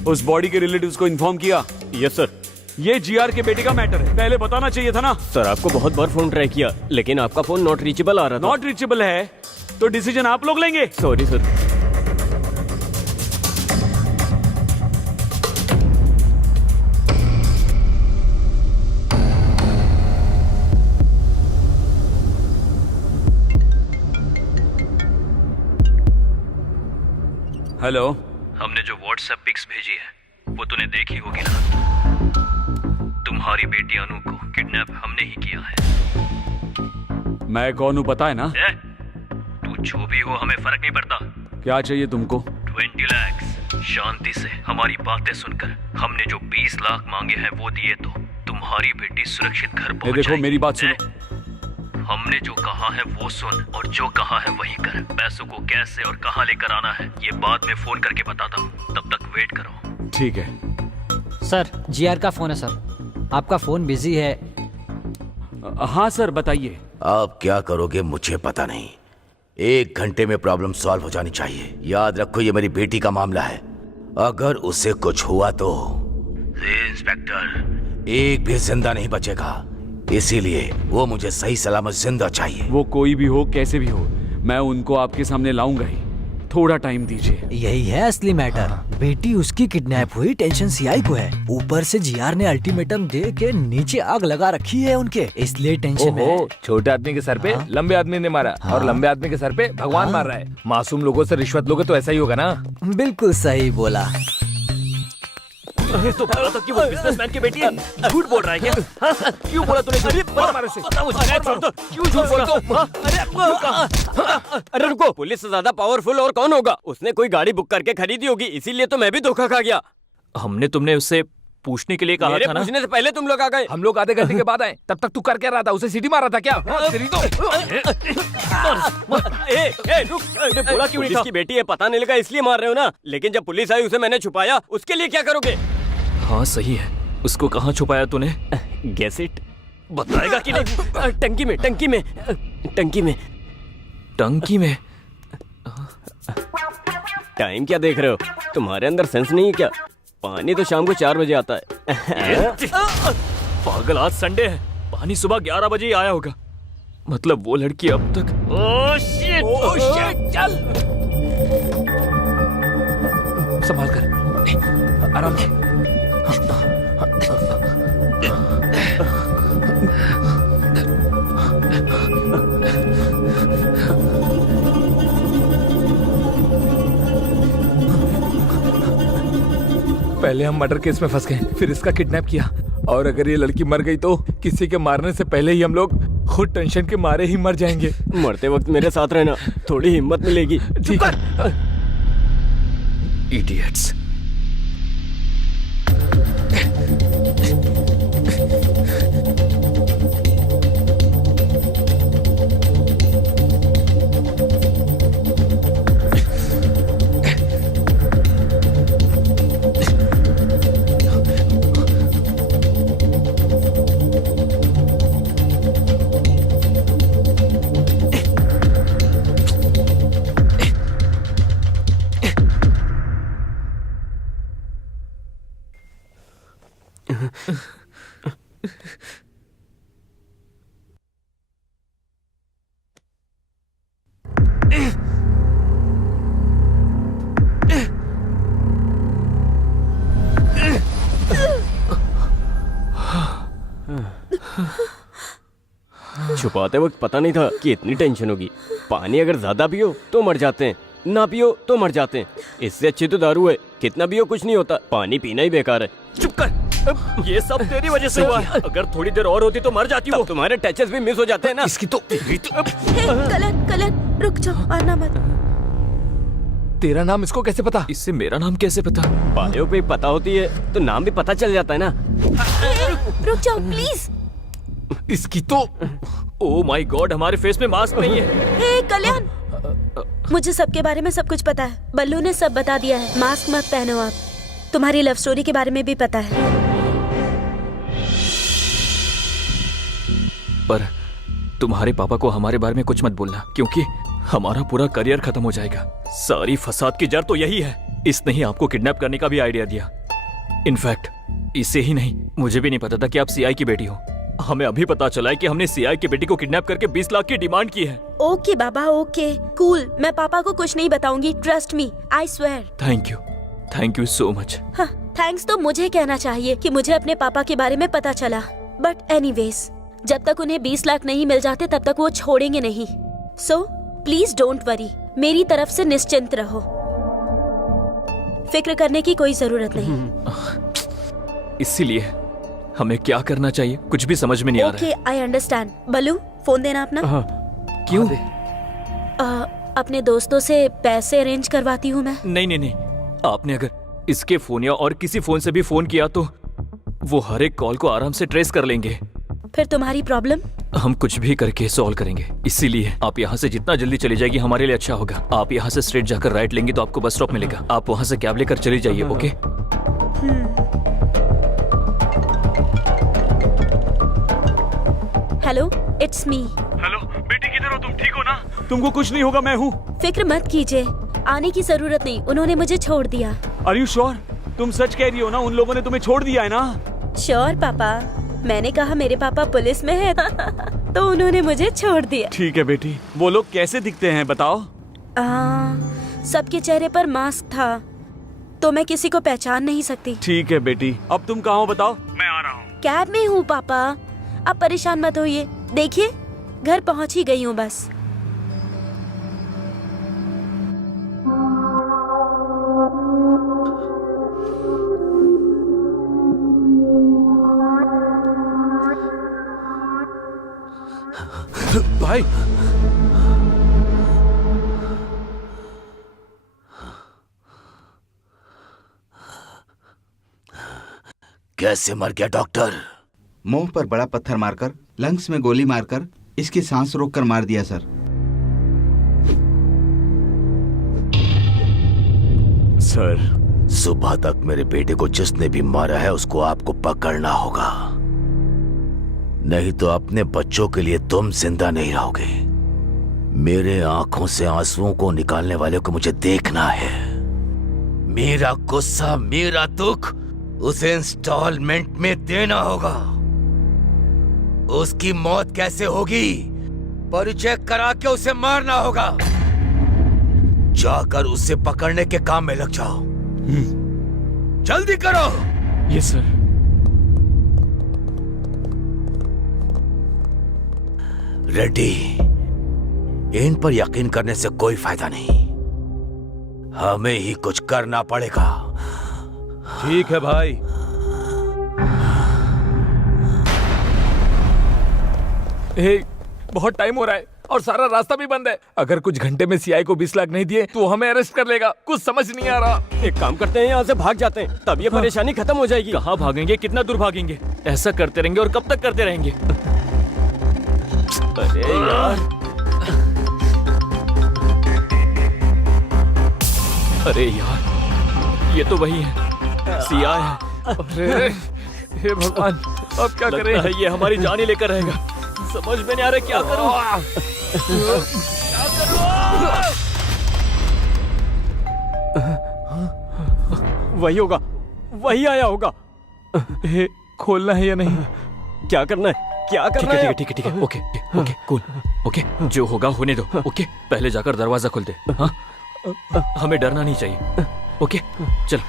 उस बॉडी के रिलेटिव्स को इन्फॉर्म किया? Yes sir. ये जीआर के बेटे का मैटर है, पहले बताना चाहिए था ना। सर आपको बहुत बार फोन ट्राई किया, लेकिन आपका फोन नॉट रीचेबल आ रहा था। नॉट रीचेबल है तो डिसीजन आप लोग लेंगे। Sorry sir. हेलो, हमने जो व्हाट्सएप पिक्स भेजी है वो तूने देखी होगी ना? तुम्हारी बेटी अनु को किडनैप हमने ही किया है। मैं कौन हूँ पता है ना? तू जो भी हो हमें फर्क नहीं पड़ता। क्या चाहिए तुमको? 20 लाख शांति से हमारी बातें सुनकर हमने जो 20 लाख मांगे हैं वो दिए तो तुम्हारी बेटी सुरक्षित घर पहुंच देखो जाएगी। मेरी बात सुनो। हमने जो कहा है वो सुन और जो कहा है वही कर। पैसों को कैसे और कहाँ लेकर आना है ये बाद में फोन करके बताता हूँ, तब तक वेट करो। ठीक है। सर जीआर का फोन है सर, आपका फोन बिजी है। हाँ सर बताइए। आप क्या करोगे मुझे पता नहीं, 1 घंटे में प्रॉब्लम सॉल्व हो जानी चाहिए। याद रखो ये मेरी बेटी का मामला है, अगर उसे कुछ हुआ तो इंस्पेक्टर एक भी जिंदा नहीं बचेगा, इसीलिए वो मुझे सही सलामत जिंदा चाहिए। वो कोई भी हो, कैसे भी हो, मैं उनको आपके सामने लाऊंगा ही। थोड़ा टाइम दीजिए। यही है असली मैटर। बेटी उसकी किडनैप हुई, टेंशन सीआई को है, ऊपर से जीआर ने अल्टीमेटम दे के नीचे आग लगा रखी है उनके, इसलिए टेंशन में है। छोटे आदमी के सर पे लंबे आदमी ने मारा और लंबे आदमी के सर पे भगवान मार रहा है। मासूम लोगों से रिश्वत लोगे तो ऐसा ही होगा ना। बिल्कुल सही बोला। तो बोला था कि वो बिजनेसमैन की बेटी है। झूठ बोल रहा है क्या? क्यों बोला तूने? अरे क्यों झूठ बोला? अरे रुको, पुलिस से ज्यादा पावरफुल और कौन होगा? उसने कोई गाड़ी बुक करके खरीदी होगी, इसीलिए तो मैं भी धोखा खा गया। हमने तुमने उससे पूछने के लिए कहा था ना? पूछने से पहले तुम लोग आ गए। हम लोग आधे घंटे के बाद आए, तब तक तू कर क्या रहा था? उसे सीटी मारा था क्या? बोला क्यों नहीं था? बेटी है पता नहीं लगा इसलिए मार रहे हो ना, लेकिन जब पुलिस आई उसे मैंने छुपाया, उसके लिए क्या करोगे? हाँ सही है, उसको कहाँ छुपाया तूने? Guess it. बताएगा कि नहीं? टंकी में, टंकी में, टंकी में। टंकी में? टाइम क्या देख रहे हो? तुम्हारे अंदर सेंस नहीं है क्या? पानी तो शाम को 4 बजे आता है। पागल, आज संडे है, पानी सुबह 11 बजे ही आया होगा। मतलब वो लड़की अब तक। ओह शिट, चल संभाल कर, आराम से। पहले हम मर्डर केस में फंस गए, फिर इसका किडनैप किया, और अगर ये लड़की मर गई तो किसी के मारने से पहले ही हम लोग खुद टेंशन के मारे ही मर जाएंगे। मरते वक्त मेरे साथ रहना, थोड़ी हिम्मत मिलेगी। ठीक है। इडियट्स। छुपाते वक्त पता नहीं था कि इतनी टेंशन होगी। पानी अगर ज्यादा पियो तो मर जाते हैं, ना पियो तो मर जाते हैं। इससे अच्छी तो दारू है, कितना पियो कुछ नहीं होता, पानी पीना ही बेकार है। चुप कर। ये सब तेरी वजह से हुआ है। अगर थोड़ी देर और होती तो मर जाती वो। तुम्हारे टचेस भी मिस हो जाते हैं ना। इसकी तो कलन कलन रुक जाओ, आना मत। तेरा नाम इसको कैसे पता? इससे मेरा नाम कैसे पता? बायो पे पता होती है तो नाम भी पता चल जाता है ना। रुक जाओ प्लीज। इसकी तो ओह माय गॉड, हमारे फेस में मास्क नहीं है। हे कल्याण, मुझे सबके बारे में सब कुछ पता है। बल्लू ने सब बता दिया है। मास्क मत पहनो आप। तुम्हारी लव स्टोरी के बारे में भी पता है। पर तुम्हारे पापा को हमारे बारे में कुछ मत बोलना, क्योंकि हमारा पूरा करियर खत्म हो जाएगा। सारी फसाद की जड़ तो यही है। इसने ही आपको किडनैप करने का भी आइडिया दिया। इनफैक्ट इसे ही नहीं, मुझे भी नहीं पता था कि आप सीआई की बेटी हो। हमें अभी पता चला है कि हमने सीआई की बेटी को किडनैप करके 20 लाख की डिमांड की है। ओके बाबा, ओके कूल। मैं पापा को कुछ नहीं बताऊंगी, trust me, I swear. Thank you so much. हाँ, थैंक्स तो मुझे कहना चाहिए कि मुझे अपने पापा के बारे में पता चला। बट एनीवेज, जब तक उन्हें 20 लाख नहीं मिल जाते तब तक वो छोड़ेंगे नहीं। सो प्लीज डोंट वरी, मेरी तरफ से निश्चिंत रहो। फिक्र करने की कोई जरूरत नहीं। इसीलिए हमें क्या करना चाहिए कुछ भी समझ में नहीं आ रहा है। Okay, I understand. Ballu, phone देना अपना। क्यों? अपने दोस्तों से पैसे अरेंज करवाती हूँ मैं। नहीं, आपने अगर इसके फोन या और किसी फोन से भी फोन किया तो वो हर एक कॉल को आराम से ट्रेस कर लेंगे। फिर तुम्हारी प्रॉब्लम हम कुछ भी करके सॉल्व करेंगे। इसीलिए आप यहाँ से जितना जल्दी चली जाएगी हमारे लिए अच्छा होगा। आप यहाँ से स्ट्रेट जाकर राइट लेंगे तो आपको बस स्टॉप मिलेगा। आप वहाँ से कैब लेकर चली जाइए। Okay? Hello, it's me. Hello बेटी, किधर हो तुम? ठीक हो ना? तुमको कुछ नहीं होगा, मैं हूँ। फिक्र मत कीजिए, आने की जरूरत नहीं, उन्होंने मुझे छोड़ दिया। Are you sure? तुम सच कह रही हो ना? उन लोगों ने तुम्हें छोड़ दिया है ना? श्योर पापा, मैंने कहा मेरे पापा पुलिस में है तो उन्होंने मुझे छोड़ दिया। ठीक है बेटी। वो लोग कैसे दिखते हैं बताओ? सबके चेहरे पर मास्क था तो मैं किसी को पहचान नहीं सकती। ठीक है बेटी, अब तुम कहाँ हो बताओ? मैं आ रहा हूँ। कैब में हूँ पापा, आप परेशान मत होइए। देखिए, घर पहुँच ही गई हूँ बस। भाई, कैसे मर गया डॉक्टर? मुंह पर बड़ा पत्थर मारकर, लंग्स में गोली मारकर इसकी सांस रोककर मार दिया सर। सर, सुबह तक मेरे बेटे को जिसने भी मारा है उसको आपको पकड़ना होगा, नहीं तो अपने बच्चों के लिए तुम जिंदा नहीं रहोगे। मेरे आंखों से आंसुओं को निकालने वाले को मुझे देखना है। मेरा गुस्सा, मेरा दुख उसे इंस्टॉलमेंट में देना होगा। उसकी मौत कैसे होगी? परिचय करा के उसे मारना होगा। जाकर उसे पकड़ने के काम में लग जाओ। जल्दी करो। Yes sir. रेड्डी, इन पर यकीन करने से कोई फायदा नहीं, हमें ही कुछ करना पड़ेगा। ठीक है भाई। बहुत टाइम हो रहा है और सारा रास्ता भी बंद है। अगर कुछ घंटे में सीआई को 20 लाख नहीं दिए तो हमें अरेस्ट कर लेगा। कुछ समझ नहीं आ रहा। एक काम करते हैं, यहाँ से भाग जाते हैं, तब ये परेशानी खत्म हो जाएगी। कहाँ भागेंगे? कितना दूर भागेंगे? ऐसा करते रहेंगे और कब तक करते रहेंगे? अरे यार, अरे यार, ये तो वही है, सीआई है। अरे हे भगवान, अब क्या करें? लगता है ये हमारी जान ही लेकर रहेगा। समझ में नहीं आ रहा क्या करूं। क्या करूं? वही होगा, वही आया होगा। खोलना है या नहीं? क्या करना है? क्या करना है? ठीक है, ओके, कूल, ओके, जो होगा होने दो। ओके, पहले जाकर दरवाजा खोल दे। हाँ, हमें डरना नहीं चाहिए। ओके, चलो।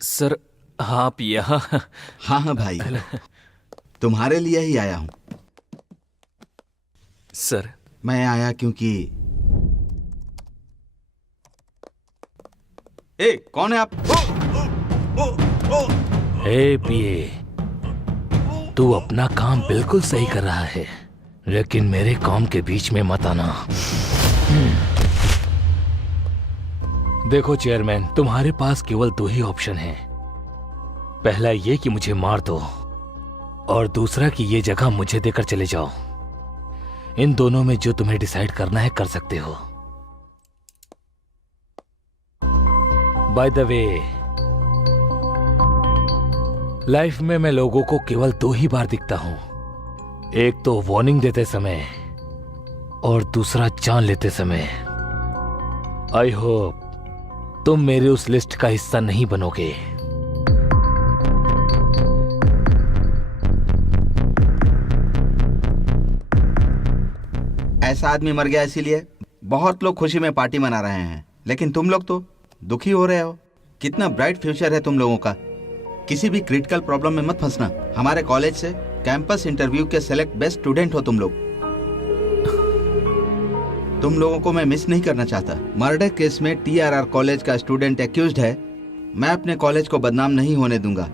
सर आप यहाँ? हाँ हाँ भाई, तुम्हारे लिए ही आया हूँ। सर मैं आया क्योंकि ए, कौन है आप? ए पिए, तू अपना काम बिल्कुल सही कर रहा है, लेकिन मेरे काम के बीच में मत आना। देखो चेयरमैन, तुम्हारे पास केवल दो ही ऑप्शन हैं। पहला ये कि मुझे मार दो, और दूसरा कि ये जगह मुझे देकर चले जाओ। इन दोनों में जो तुम्हें डिसाइड करना है कर सकते हो। बाय द वे, लाइफ में मैं लोगों को केवल दो ही बार दिखता हूं, एक तो वार्निंग देते समय और दूसरा जान लेते समय। आई होप तुम मेरे उस लिस्ट का हिस्सा नहीं बनोगे। ऐसा आदमी मर गया इसीलिए बहुत लोग खुशी में पार्टी मना रहे हैं, लेकिन तुम लोग तो दुखी हो रहे हो। कितना ब्राइट फ्यूचर है तुम लोगों का। किसी भी क्रिटिकल प्रॉब्लम में मत फंसना। हमारे कॉलेज से कैंपस इंटरव्यू के सेलेक्ट बेस्ट स्टूडेंट हो तुम लोग। तुम लोगों को मैं मिस नहीं करना चाहता। मर्डर केस में TRR कॉलेज का स्टूडेंट एक्यूज्ड है। मैं अपने कॉलेज को बदनाम नहीं होने दूंगा।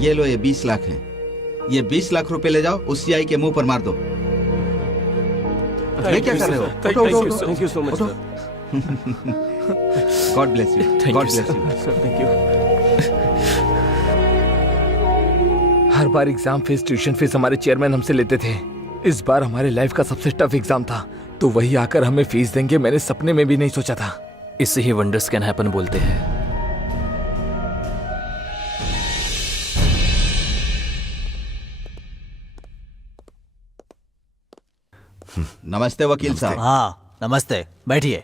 ये लो, ये 20 लाख है। ये 20 लाख रुपए ले जाओ, उस CI के मुंह पर मार दो। ये क्या कर रहे हो? Thank you so much sir. God bless you. God bless you sir, thank you. Her bar exam fees, tuition fees हमारे चेयरमैन हमसे लेते थे। इस बार हमारे लाइफ का सबसे टफ एग्जाम था, तो वही आकर हमें फीस देंगे, मैंने सपने में भी नहीं सोचा था। इसे ही वंडर्स कैन हैपन बोलते हैं। नमस्ते वकील साहब। हाँ नमस्ते, बैठिए।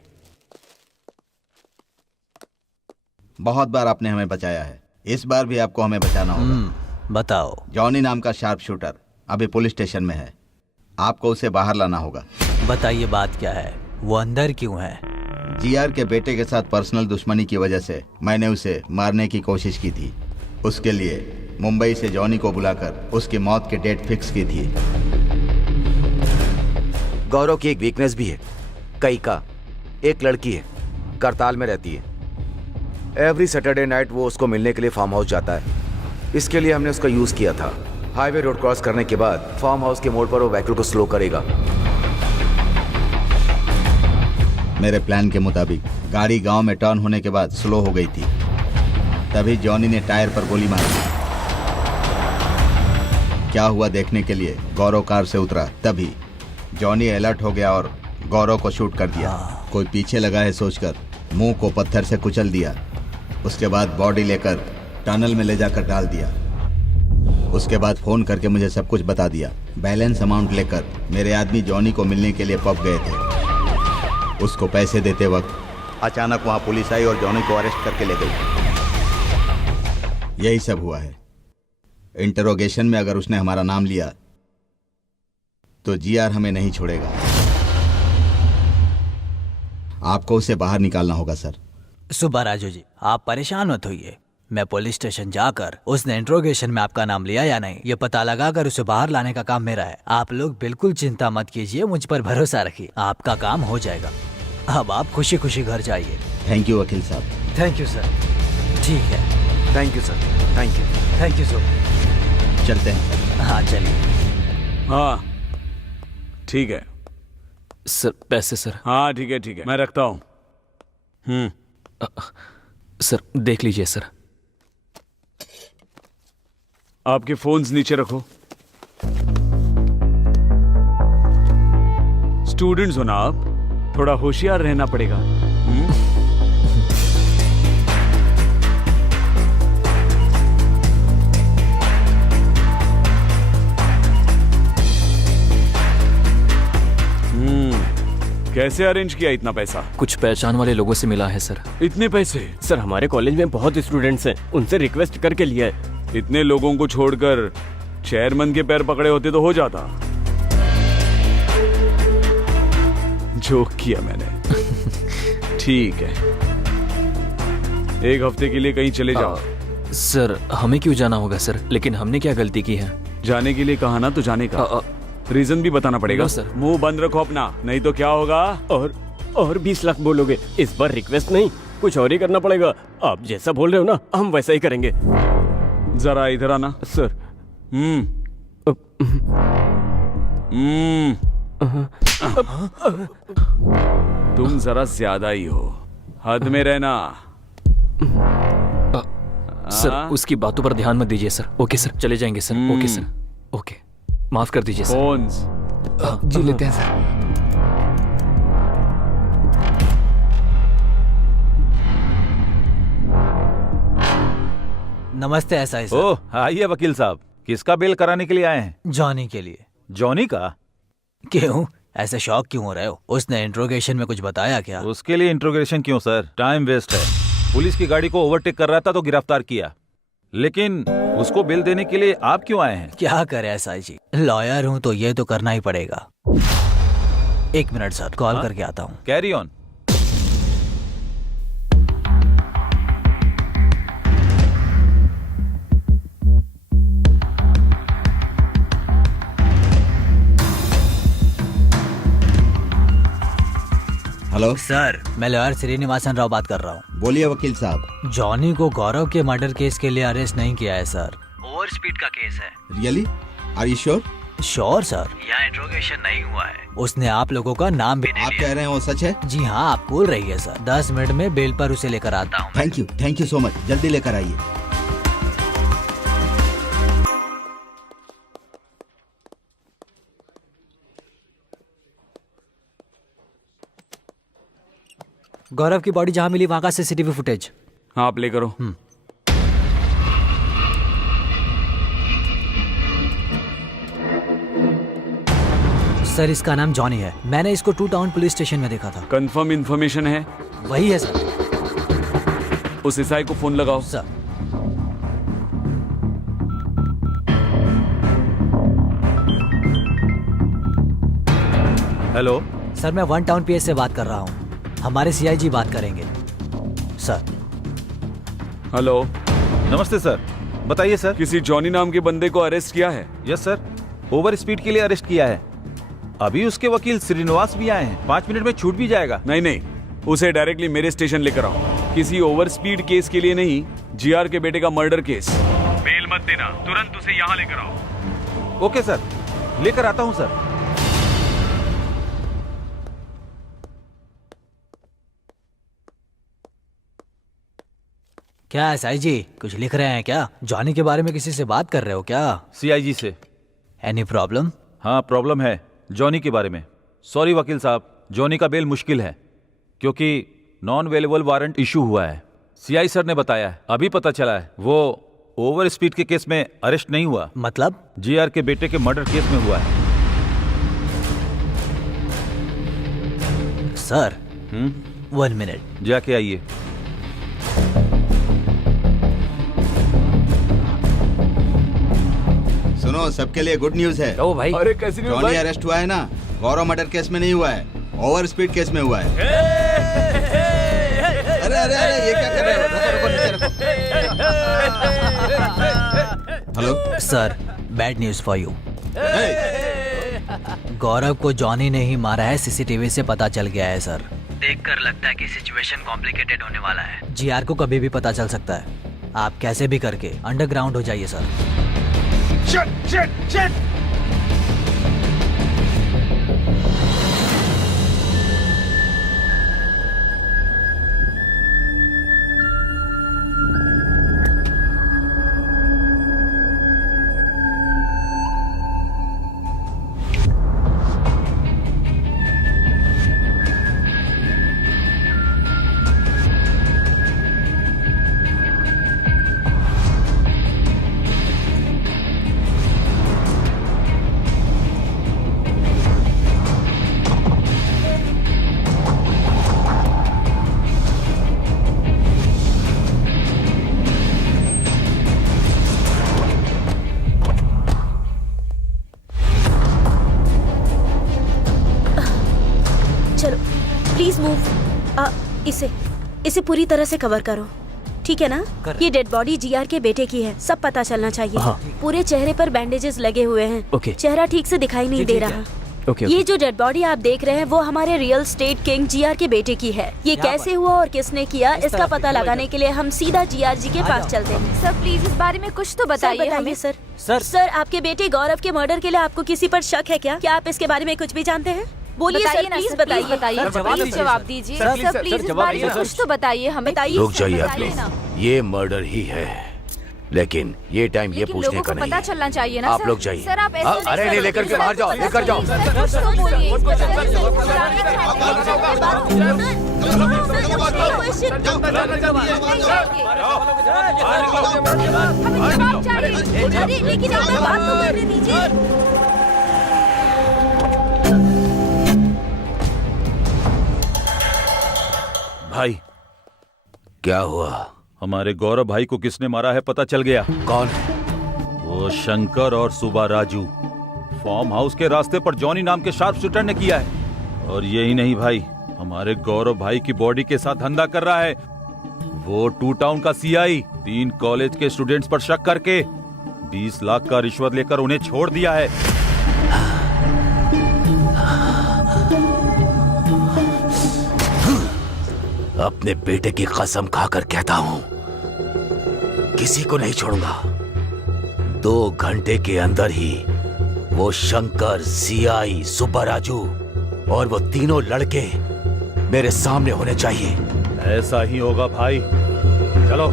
बहुत बार आपने हमें बचाया है, इस बार भी आपको हमें बचाना होगा। बताओ। जॉनी नाम का शार्प शूटर अभी पुलिस स्टेशन में है, आपको उसे बाहर लाना होगा। बताइए बात क्या है, वो अंदर क्यों है? GR के बेटे के साथ पर्सनल दुश्मनी की वजह से मैंने उसे मारने की कोशिश की थी। उसके लिए मुंबई से जॉनी को बुलाकर उसकी मौत की डेट फिक्स की थी। गौरव की एक वीकनेस भी है, कई का। एक लड़की है, करताल में रहती है। एवरी सैटरडे नाइट वो उसको मिलने के लिए फार्म हाउस जाता है। इसके लिए हमने उसका यूज किया था। हाईवे रोड क्रॉस करने के बाद फार्म हाउस के मोड़ पर वो व्हीकल को स्लो करेगा। मेरे प्लान के मुताबिक गाड़ी गांव में टर्न होने के बाद स्लो हो गई थी, तभी जॉनी ने टायर पर गोली मारी। क्या हुआ देखने के लिए गौरव कार से उतरा, तभी जॉनी अलर्ट हो गया और गौरव को शूट कर दिया। कोई पीछे लगा है सोचकर मुंह को पत्थर से कुचल दिया। उसके बाद बॉडी लेकर टनल में ले जाकर डाल दिया। उसके बाद फोन करके मुझे सब कुछ बता दिया। बैलेंस अमाउंट लेकर मेरे आदमी जॉनी को मिलने के लिए पब गए थे। उसको पैसे देते वक्त अचानक वहां पुलिस आई और जॉनी को अरेस्ट करके ले गई। यही सब हुआ है। इंटरोगेशन में अगर उसने हमारा नाम लिया तो GR हमें नहीं छोड़ेगा। आपको उसे बाहर निकालना होगा सर। सुब्बाराजू जी, आप परेशान मत होइए। मैं पुलिस स्टेशन जाकर उसने इंट्रोगेशन में आपका नाम लिया या नहीं, ये पता लगाकर उसे बाहर लाने का काम मेरा है। आप लोग बिल्कुल चिंता मत कीजिए, मुझ पर भरोसा रखिए, आपका काम हो जाएगा। अब आप खुशी खुशी घर जाइए। थैंक यू वकील साहब। Thank you sir. ठीक है, thank you sir. Thank you. Thank you sir. चलते हैं। हाँ चलिए। हाँ ठीक है सर। पैसे सर। हाँ ठीक है, मैं रखता हूँ। सर देख लीजिए सर। आपके फोन्स नीचे रखो। स्टूडेंट्स हो ना आप, थोड़ा होशियार रहना पड़ेगा। कैसे अरेंज किया इतना पैसा? कुछ पहचान वाले लोगों से मिला है सर। इतने पैसे? सर हमारे कॉलेज में बहुत स्टूडेंट्स हैं, उनसे रिक्वेस्ट करके लिया है। इतने लोगों को छोड़कर चेयरमैन के पैर पकड़े होते तो हो जाता। जोक किया मैंने। ठीक है, एक हफ्ते के लिए कहीं चले जाओ। सर हमें क्यों जाना होगा सर? लेकिन हमने क्या गलती की है? जाने के लिए कहा ना, तो जाने का रीजन भी बताना पड़ेगा। सर मुंह बंद रखो अपना, नहीं तो क्या होगा? और 20 लाख बोलोगे? इस बार रिक्वेस्ट नहीं, कुछ और ही करना पड़ेगा। आप जैसा बोल रहे हो ना, हम वैसा ही करेंगे। जरा इधर आना। सर। तुम जरा ज्यादा ही हो, हद में रहना। सर उसकी बातों पर ध्यान मत दीजिए सर। ओके सर, चले जाएंगे सर। ओके सर, ओके, माफ कर दीजिए सर। फोन्स जी लेते हैं सर। नमस्ते एसआई सर। ओह आइए वकील साहब, किसका बेल कराने के लिए आए हैं? जॉनी के लिए। जॉनी का? क्यों, ऐसे शॉक क्यों हो रहे हो? उसने इंट्रोगेशन में कुछ बताया क्या? उसके लिए इंट्रोगेशन क्यों सर? टाइम वेस्ट है। पुलिस की गाड़ी को ओवरटेक कर रहा था तो गिरफ्तार किया, लेकिन उसको बेल देने के लिए आप क्यों आए हैं? क्या करे एसआई जी, लॉयर हूँ तो ये तो करना ही पड़ेगा। 1 मिनट सर, कॉल करके आता हूँ। Carry on. हेलो सर, मैं लॉयर श्रीनिवासन राव बात कर रहा हूँ। बोलिए वकील साहब। जॉनी को गौरव के मर्डर केस के लिए अरेस्ट नहीं किया है सर। ओवर स्पीड का केस है। Really? Are you sure? Sure sir, यहाँ इंट्रोगेशन नहीं हुआ है। उसने आप लोगों का नाम भी नहीं आप लिया। कह रहे हैं वो सच है? जी हाँ, आप बोल रही है सर। 10 मिनट में बेल पर उसे लेकर आता हूँ। थैंक यू सो मच, जल्दी लेकर आइए। गौरव की बॉडी जहाँ मिली वहाँ का सीसीटीवी फुटेज। हाँ आप ले करो। सर इसका नाम जॉनी है। मैंने इसको 2 टाउन पुलिस स्टेशन में देखा था। कंफर्म इन्फॉर्मेशन है? वही है सर। उस एसआई को फोन लगाओ। सर हेलो सर, मैं 1 टाउन पीएस से बात कर रहा हूँ। हमारे सीआईजी बात करेंगे सर। हेलो। नमस्ते सर, बताइए सर। किसी जॉनी नाम के बंदे को अरेस्ट किया है? यस सर, ओवर स्पीड के लिए अरेस्ट किया है। अभी उसके वकील श्रीनिवास भी आए हैं, 5 मिनट में छूट भी जाएगा। नहीं, उसे डायरेक्टली मेरे स्टेशन लेकर आओ। किसी ओवर स्पीड केस के लिए नहीं, जीआर के बेटे का मर्डर केस। बेल मत देना, तुरंत उसे यहाँ लेकर आओ। ओके सर, लेकर आता हूँ सर। क्या एसआई जी, कुछ लिख रहे हैं क्या? जॉनी के बारे में किसी से बात कर रहे हो क्या? सीआईजी से। Any problem? हाँ प्रॉब्लम है, जॉनी के बारे में। सॉरी वकील साहब, जॉनी का बेल मुश्किल है क्योंकि नॉन वेलेबल वारंट इशू हुआ है। सीआई सर ने बताया है, अभी पता चला है वो ओवर स्पीड के केस में अरेस्ट नहीं हुआ। मतलब? जीआर के बेटे के मर्डर केस में हुआ है। Sir 1 minute. जाके आइए। सुनो, सबके लिए गुड न्यूज है। ओ भाई। अरे कैसी न्यूज़ जॉनी भाई? अरेस्ट हुआ है ना, गौरव मर्डर केस में नहीं हुआ है, ओवर स्पीड केस में हुआ है। अरे ये क्या कर रहे हो? रुको नीचे रखो। Hello sir, bad news for you. Gaurav को जॉनी ने ही मारा है, सीसीटीवी से पता चल गया है सर। देखकर लगता है कि सिचुएशन कॉम्प्लिकेटेड होने वाला है। जीआर को कभी भी पता चल सकता है। आप कैसे भी करके अंडरग्राउंड हो जाइए सर। शिट। इसे पूरी तरह से कवर करो, ठीक है ना? ये डेड बॉडी जीआर के बेटे की है, सब पता चलना चाहिए। हाँ। पूरे चेहरे पर बैंडेजेस लगे हुए हैं। ओके। चेहरा ठीक से दिखाई नहीं दे रहा। ओके, ये जो डेड बॉडी आप देख रहे हैं वो हमारे रियल स्टेट किंग जीआर के बेटे की है। ये कैसे हुआ और किसने किया, इसका पता लगाने के लिए हम सीधा जीआर जी के पास चलते हैं। सर प्लीज इस बारे में कुछ तो बताइए हमें। सर, सर आपके बेटे गौरव के मर्डर के लिए आपको किसी पर शक है क्या? क्या आप इसके बारे में कुछ भी जानते हैं? बोलिए सर, प्लीज बताइए। प्लीज जवाब दीजिए सर, प्लीज इस बारे में कुछ तो बताइए हमें। रुक जाइए आप लोग, ये मर्डर ही है, लेकिन ये टाइम ये पूछने लोगों का को नहीं पता है। चलना चाहिए ना आप सर। लोग जाइए। सर आप ऐसे अरे नहीं, लेकर के बाहर जाओ, लेकर जाओ। कुछ तो बोलिए इस पर। लेकिन आप बात तो करने दीजिए। भाई, क्या हुआ? हमारे गौरव भाई को किसने मारा है पता चल गया। कौन है? वो शंकर और सुबा राजू। फार्म हाउस के रास्ते पर जॉनी नाम के शार्प शूटर ने किया है। और यही नहीं भाई, हमारे गौरव भाई की बॉडी के साथ धंधा कर रहा है वो टू टाउन का सीआई। 3 कॉलेज के स्टूडेंट्स पर शक करके 20 लाख का रिश्वत लेकर उन्हें छोड़ दिया है। अपने बेटे की कसम खाकर कहता हूं, किसी को नहीं छोड़ूंगा। 2 घंटे के अंदर ही वो शंकर, सीआई, सुब्बा राजू और वो तीनों लड़के मेरे सामने होने चाहिए। ऐसा ही होगा भाई, चलो।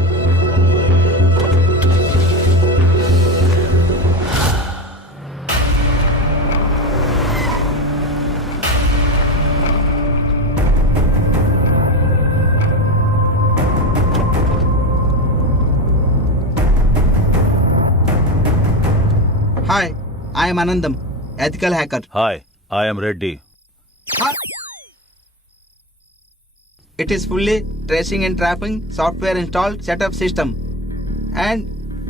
Hi, I am Anandam, ethical hacker. Hi, I am Reddy. It is fully tracing and trapping software installed setup system. And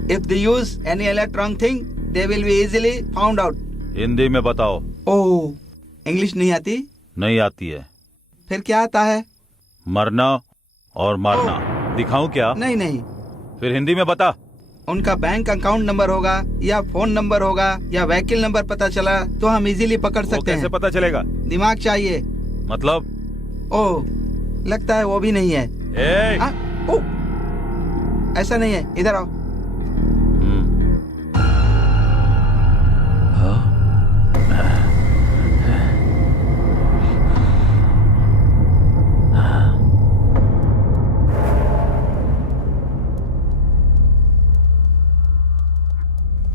if they use any electronic thing, they will be easily found out. Hindi में बताओ। Oh, English नहीं आती? नहीं आती है। फिर क्या आता है? मरना और मारना। दिखाऊं क्या? नहीं नहीं। फिर हिंदी में बता। उनका बैंक अकाउंट नंबर होगा या फोन नंबर होगा या व्हीकल नंबर पता चला तो हम इजीली पकड़ सकते हैं। कैसे पता चलेगा? दिमाग चाहिए। मतलब? ओह, लगता है वो भी नहीं है। ऐसा नहीं है, इधर आओ।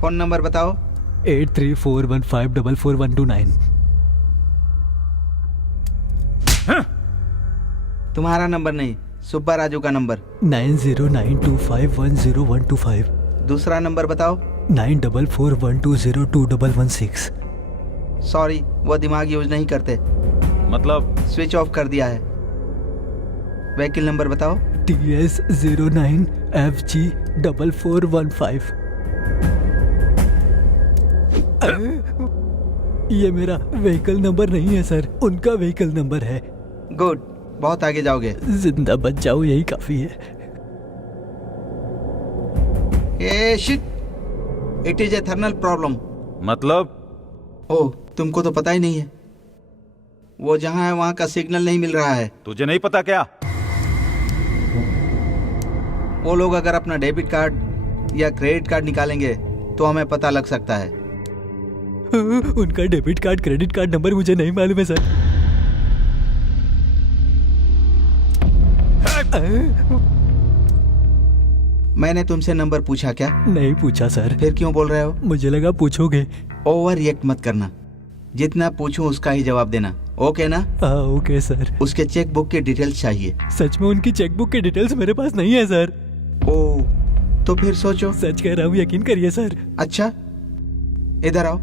फोन नंबर बताओ। 8341544129। तुम्हारा नंबर नहीं, सुब्बा राजू का नंबर। 9092510125। दूसरा नंबर बताओ। 9441202116। सॉरी, वो दिमाग यूज नहीं करते। मतलब? स्विच ऑफ कर दिया है। व्हीकल नंबर बताओ। TS09FG4415। ये मेरा व्हीकल नंबर नहीं है सर, उनका व्हीकल नंबर है। गुड, बहुत आगे जाओगे। जिंदा बच जाओ, यही काफी है। Ah shit, it is a thermal problem. मतलब? ओह, तुमको तो पता ही नहीं है। वो जहाँ है वहाँ का सिग्नल नहीं मिल रहा है। तुझे नहीं पता क्या? वो लोग अगर अपना डेबिट कार्ड या क्रेडिट कार्ड निकालेंगे तो हमें पता लग सकता है। उनका debit card, credit card number मुझे नहीं मालूम है सर। मैंने तुमसे नंबर पूछा क्या? नहीं पूछा सर। फिर क्यों बोल रहे हो? मुझे लगा पूछोगे। ओवर रिएक्ट मत करना, जितना पूछूं उसका ही जवाब देना, ओके ना? Okay sir. उसके चेक बुक की डिटेल्स चाहिए। सच में उनकी चेक बुक की डिटेल्स मेरे पास नहीं है सर। ओह, तो फिर सोचो। सच कह रहा हूँ, यकीन करिए सर। अच्छा, इधर आओ।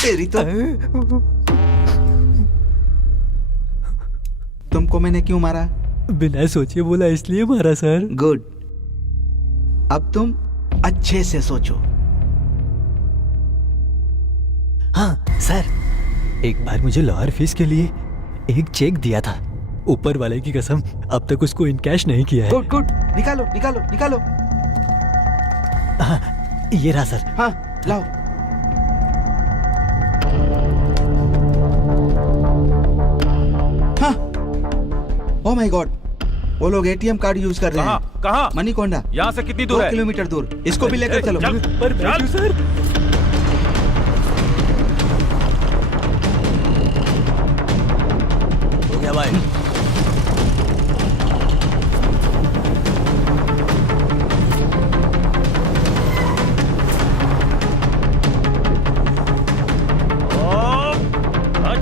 तेरी तो। तुमको मैंने क्यों मारा? बिना सोचे बोला इसलिए मारा सर। गुड, अब तुम अच्छे से सोचो। हाँ सर, एक बार मुझे लॉयर फीस के लिए एक चेक दिया था, ऊपर वाले की कसम अब तक उसको इन कैश नहीं किया है। गुड गुड, निकालो निकालो निकालो। ये रहा सर। हाँ लाओ। हाँ, ओह माय गॉड, वो लोग एटीएम कार्ड यूज कर रहे हैं। कहाँ? मणिकोंडा। यहाँ से कितनी दूर 2 है? किलोमीटर दूर। इसको भी लेकर चलो। पर थैंक यू सर। हो गया भाई।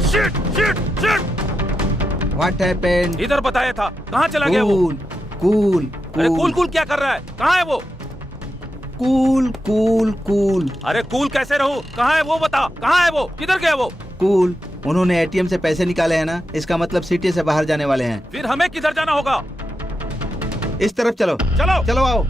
Shit shit shit, What happened? इधर बताया था, कहाँ चला गया वो? कूल अरे कूल कूल क्या कर रहा है? कहाँ है वो? कूल कूल कूल अरे कूल कैसे रहूं? कहाँ है वो बता? कहाँ है वो? किधर गया वो? कूल। उन्होंने एटीएम से पैसे निकाले हैं ना, इसका मतलब सिटी से बाहर जाने वाले हैं। फिर हमें किधर जाना होगा? इस तरफ चलो। चलो चलो आओ।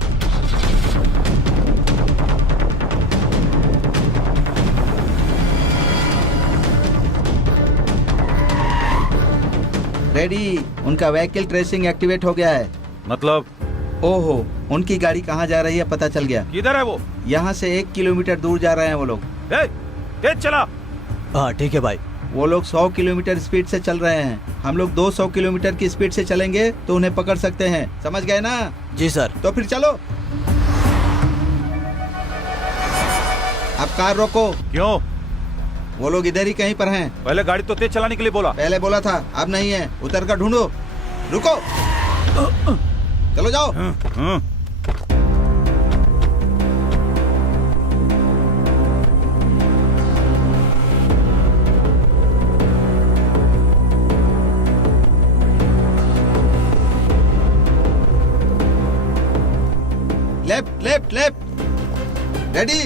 रेडी, उनका व्हीकल ट्रेसिंग एक्टिवेट हो गया है। मतलब? ओहो, उनकी गाड़ी कहाँ जा रही है पता चल गया। किधर है वो? यहाँ से 1 किलोमीटर दूर जा रहे हैं वो लोग। तेज चला। हाँ ठीक है भाई। वो लोग 100 किलोमीटर स्पीड से चल रहे हैं। हम लोग 200 किलोमीटर की स्पीड से चलेंगे तो उन्हें पकड़ सकते हैं, समझ गए ना? जी सर। तो फिर चलो। अब कार रोको। क्यों? वो लोग इधर ही कहीं पर हैं। पहले गाड़ी तो तेज चलाने के लिए बोला। पहले बोला था, अब नहीं है। उतर कर ढूंढो। रुको, चलो जाओ। Left left left. Ready,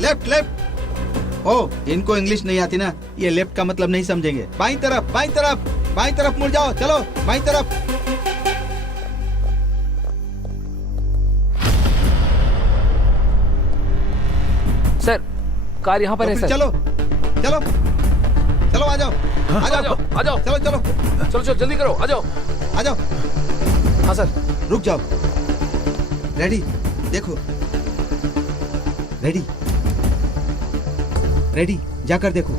left left. Oh, इनको इंग्लिश नहीं आती ना, ये लेफ्ट का मतलब नहीं समझेंगे। बाईं तरफ, बाईं तरफ, बाईं तरफ मुड़ जाओ। चलो बाईं तरफ। सर कार यहाँ पर तो है फिर सर। चलो चलो चलो, आ जाओ आ जाओ आ जाओ। चलो चलो चलो चलो जल्दी करो, आ जाओ। आ जाओ। हाँ सर। रुक जाओ। रेडी, देखो। रेडी रेडी, जाकर देखो।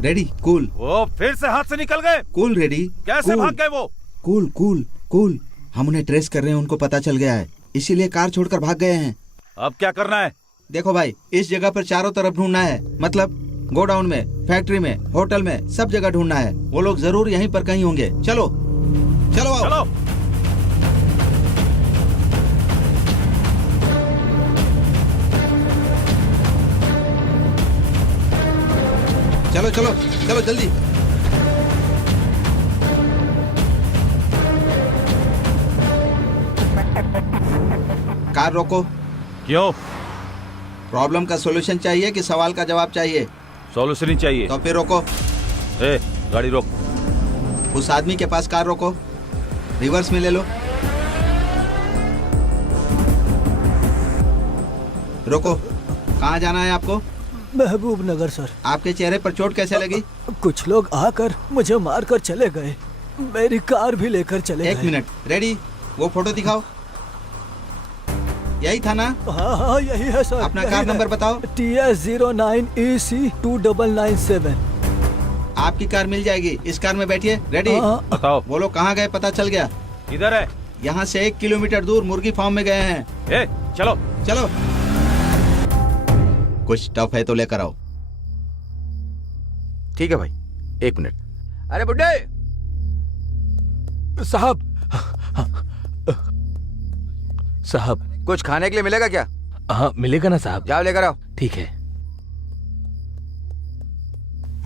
Ready, cool. वो फिर से हाथ से निकल गए। Cool ready. कैसे भाग गए वो? Cool cool cool. हम उन्हें ट्रेस कर रहे हैं, उनको पता चल गया है, इसीलिए कार छोड़कर भाग गए हैं। अब क्या करना है? देखो भाई, इस जगह पर चारों तरफ ढूंढना है, मतलब गोडाउन में, फैक्ट्री में, होटल में, सब जगह ढूंढना है। वो लोग जरूर यहीं पर कहीं होंगे। चलो चलो आओ। चलो। चलो चलो चलो जल्दी। कार रोको। क्यों? प्रॉब्लम का सॉल्यूशन चाहिए कि सवाल का जवाब चाहिए? सॉल्यूशन ही चाहिए। तो फिर रोको। ए, गाड़ी रोक। उस आदमी के पास कार रोको, रिवर्स में ले लो। रोको। कहाँ जाना है आपको? महबूब नगर सर। आपके चेहरे पर चोट कैसे लगी? कुछ लोग आकर मुझे मारकर चले गए, मेरी कार भी लेकर चले गए। 1 मिनट। रेडी, वो फोटो दिखाओ। यही था ना? हाँ हाँ यही है सर। अपना कार नंबर बताओ। TS09EC2997। आपकी कार मिल जाएगी, इस कार में बैठिए। रेडी? बताओ। वो लोग कहाँ गए पता चल गया? इधर है। यहाँ से 1 किलोमीटर दूर मुर्गी फार्म में गए हैं। ए, चलो चलो। कुछ टफ है तो लेकर आओ। ठीक है भाई, 1 मिनट। अरे बुड्ढे साहब, साहब कुछ खाने के लिए मिलेगा क्या? हाँ मिलेगा ना साहब। जाओ लेकर आओ। ठीक है।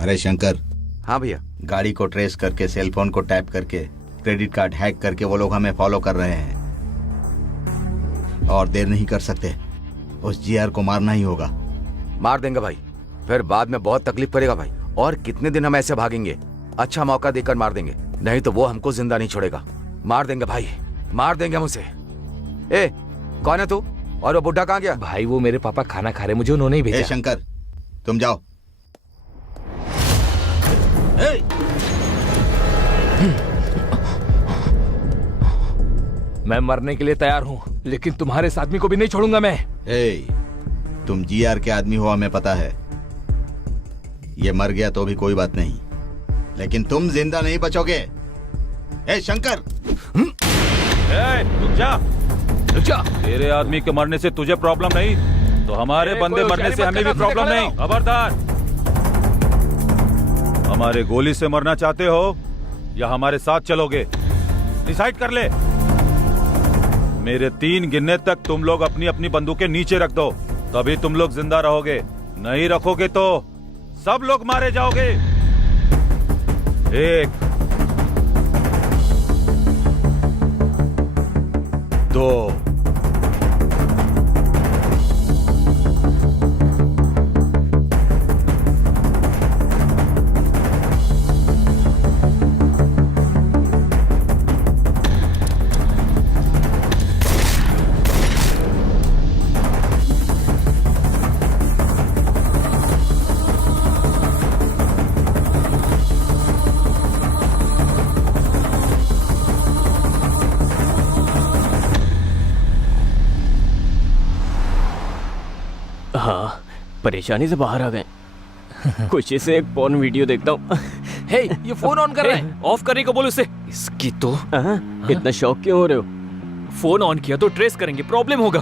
अरे शंकर। हाँ भैया। गाड़ी को ट्रेस करके, सेल फोन को टैप करके, क्रेडिट कार्ड हैक करके वो लोग हमें फॉलो कर रहे हैं और देर नहीं कर सकते। उस जीआर को मारना ही होगा। मार देंगे भाई, फिर बाद में बहुत तकलीफ करेगा भाई। और कितने दिन हम ऐसे भागेंगे? अच्छा मौका देकर मार देंगे, नहीं तो वो हमको जिंदा नहीं छोड़ेगा। मार देंगे भाई, मार देंगे हम उसे। ए, कौन है तू? और वो बुढ़ा कहाँ गया? भाई वो मेरे पापा खाना खा रहे, मुझे उन्होंने ही ए भेजा। शंकर, तुम जाओ। मैं मरने के लिए तैयार हूँ, लेकिन तुम्हारे इस आदमी को भी नहीं छोड़ूंगा मैं। तुम जीआर के आदमी हो, हमें पता है। ये मर गया तो भी कोई बात नहीं, लेकिन तुम जिंदा नहीं बचोगे। ए शंकर, रुक जा, रुक जा। तेरे आदमी के मरने से तुझे प्रॉब्लम नहीं, तो हमारे बंदे मरने से हमें भी प्रॉब्लम नहीं। खबरदार, हमारे गोली से मरना चाहते हो या हमारे साथ चलोगे? डिसाइड कर ले। मेरे 3 गिनने तक तुम लोग अपनी अपनी बंदूकें नीचे रख दो, तभी तुम लोग जिंदा रहोगे। नहीं रखोगे तो सब लोग मारे जाओगे। 1 2 हाँ, परेशानी से बाहर आ गए। खुशी से एक पॉर्न वीडियो देखता हूँ। हे, ये फोन ऑन कर रहा है। ऑफ करने को बोलो उसे। इसकी तो इतना शौक क्यों हो रहे हो? फोन ऑन किया तो ट्रेस करेंगे, प्रॉब्लम होगा।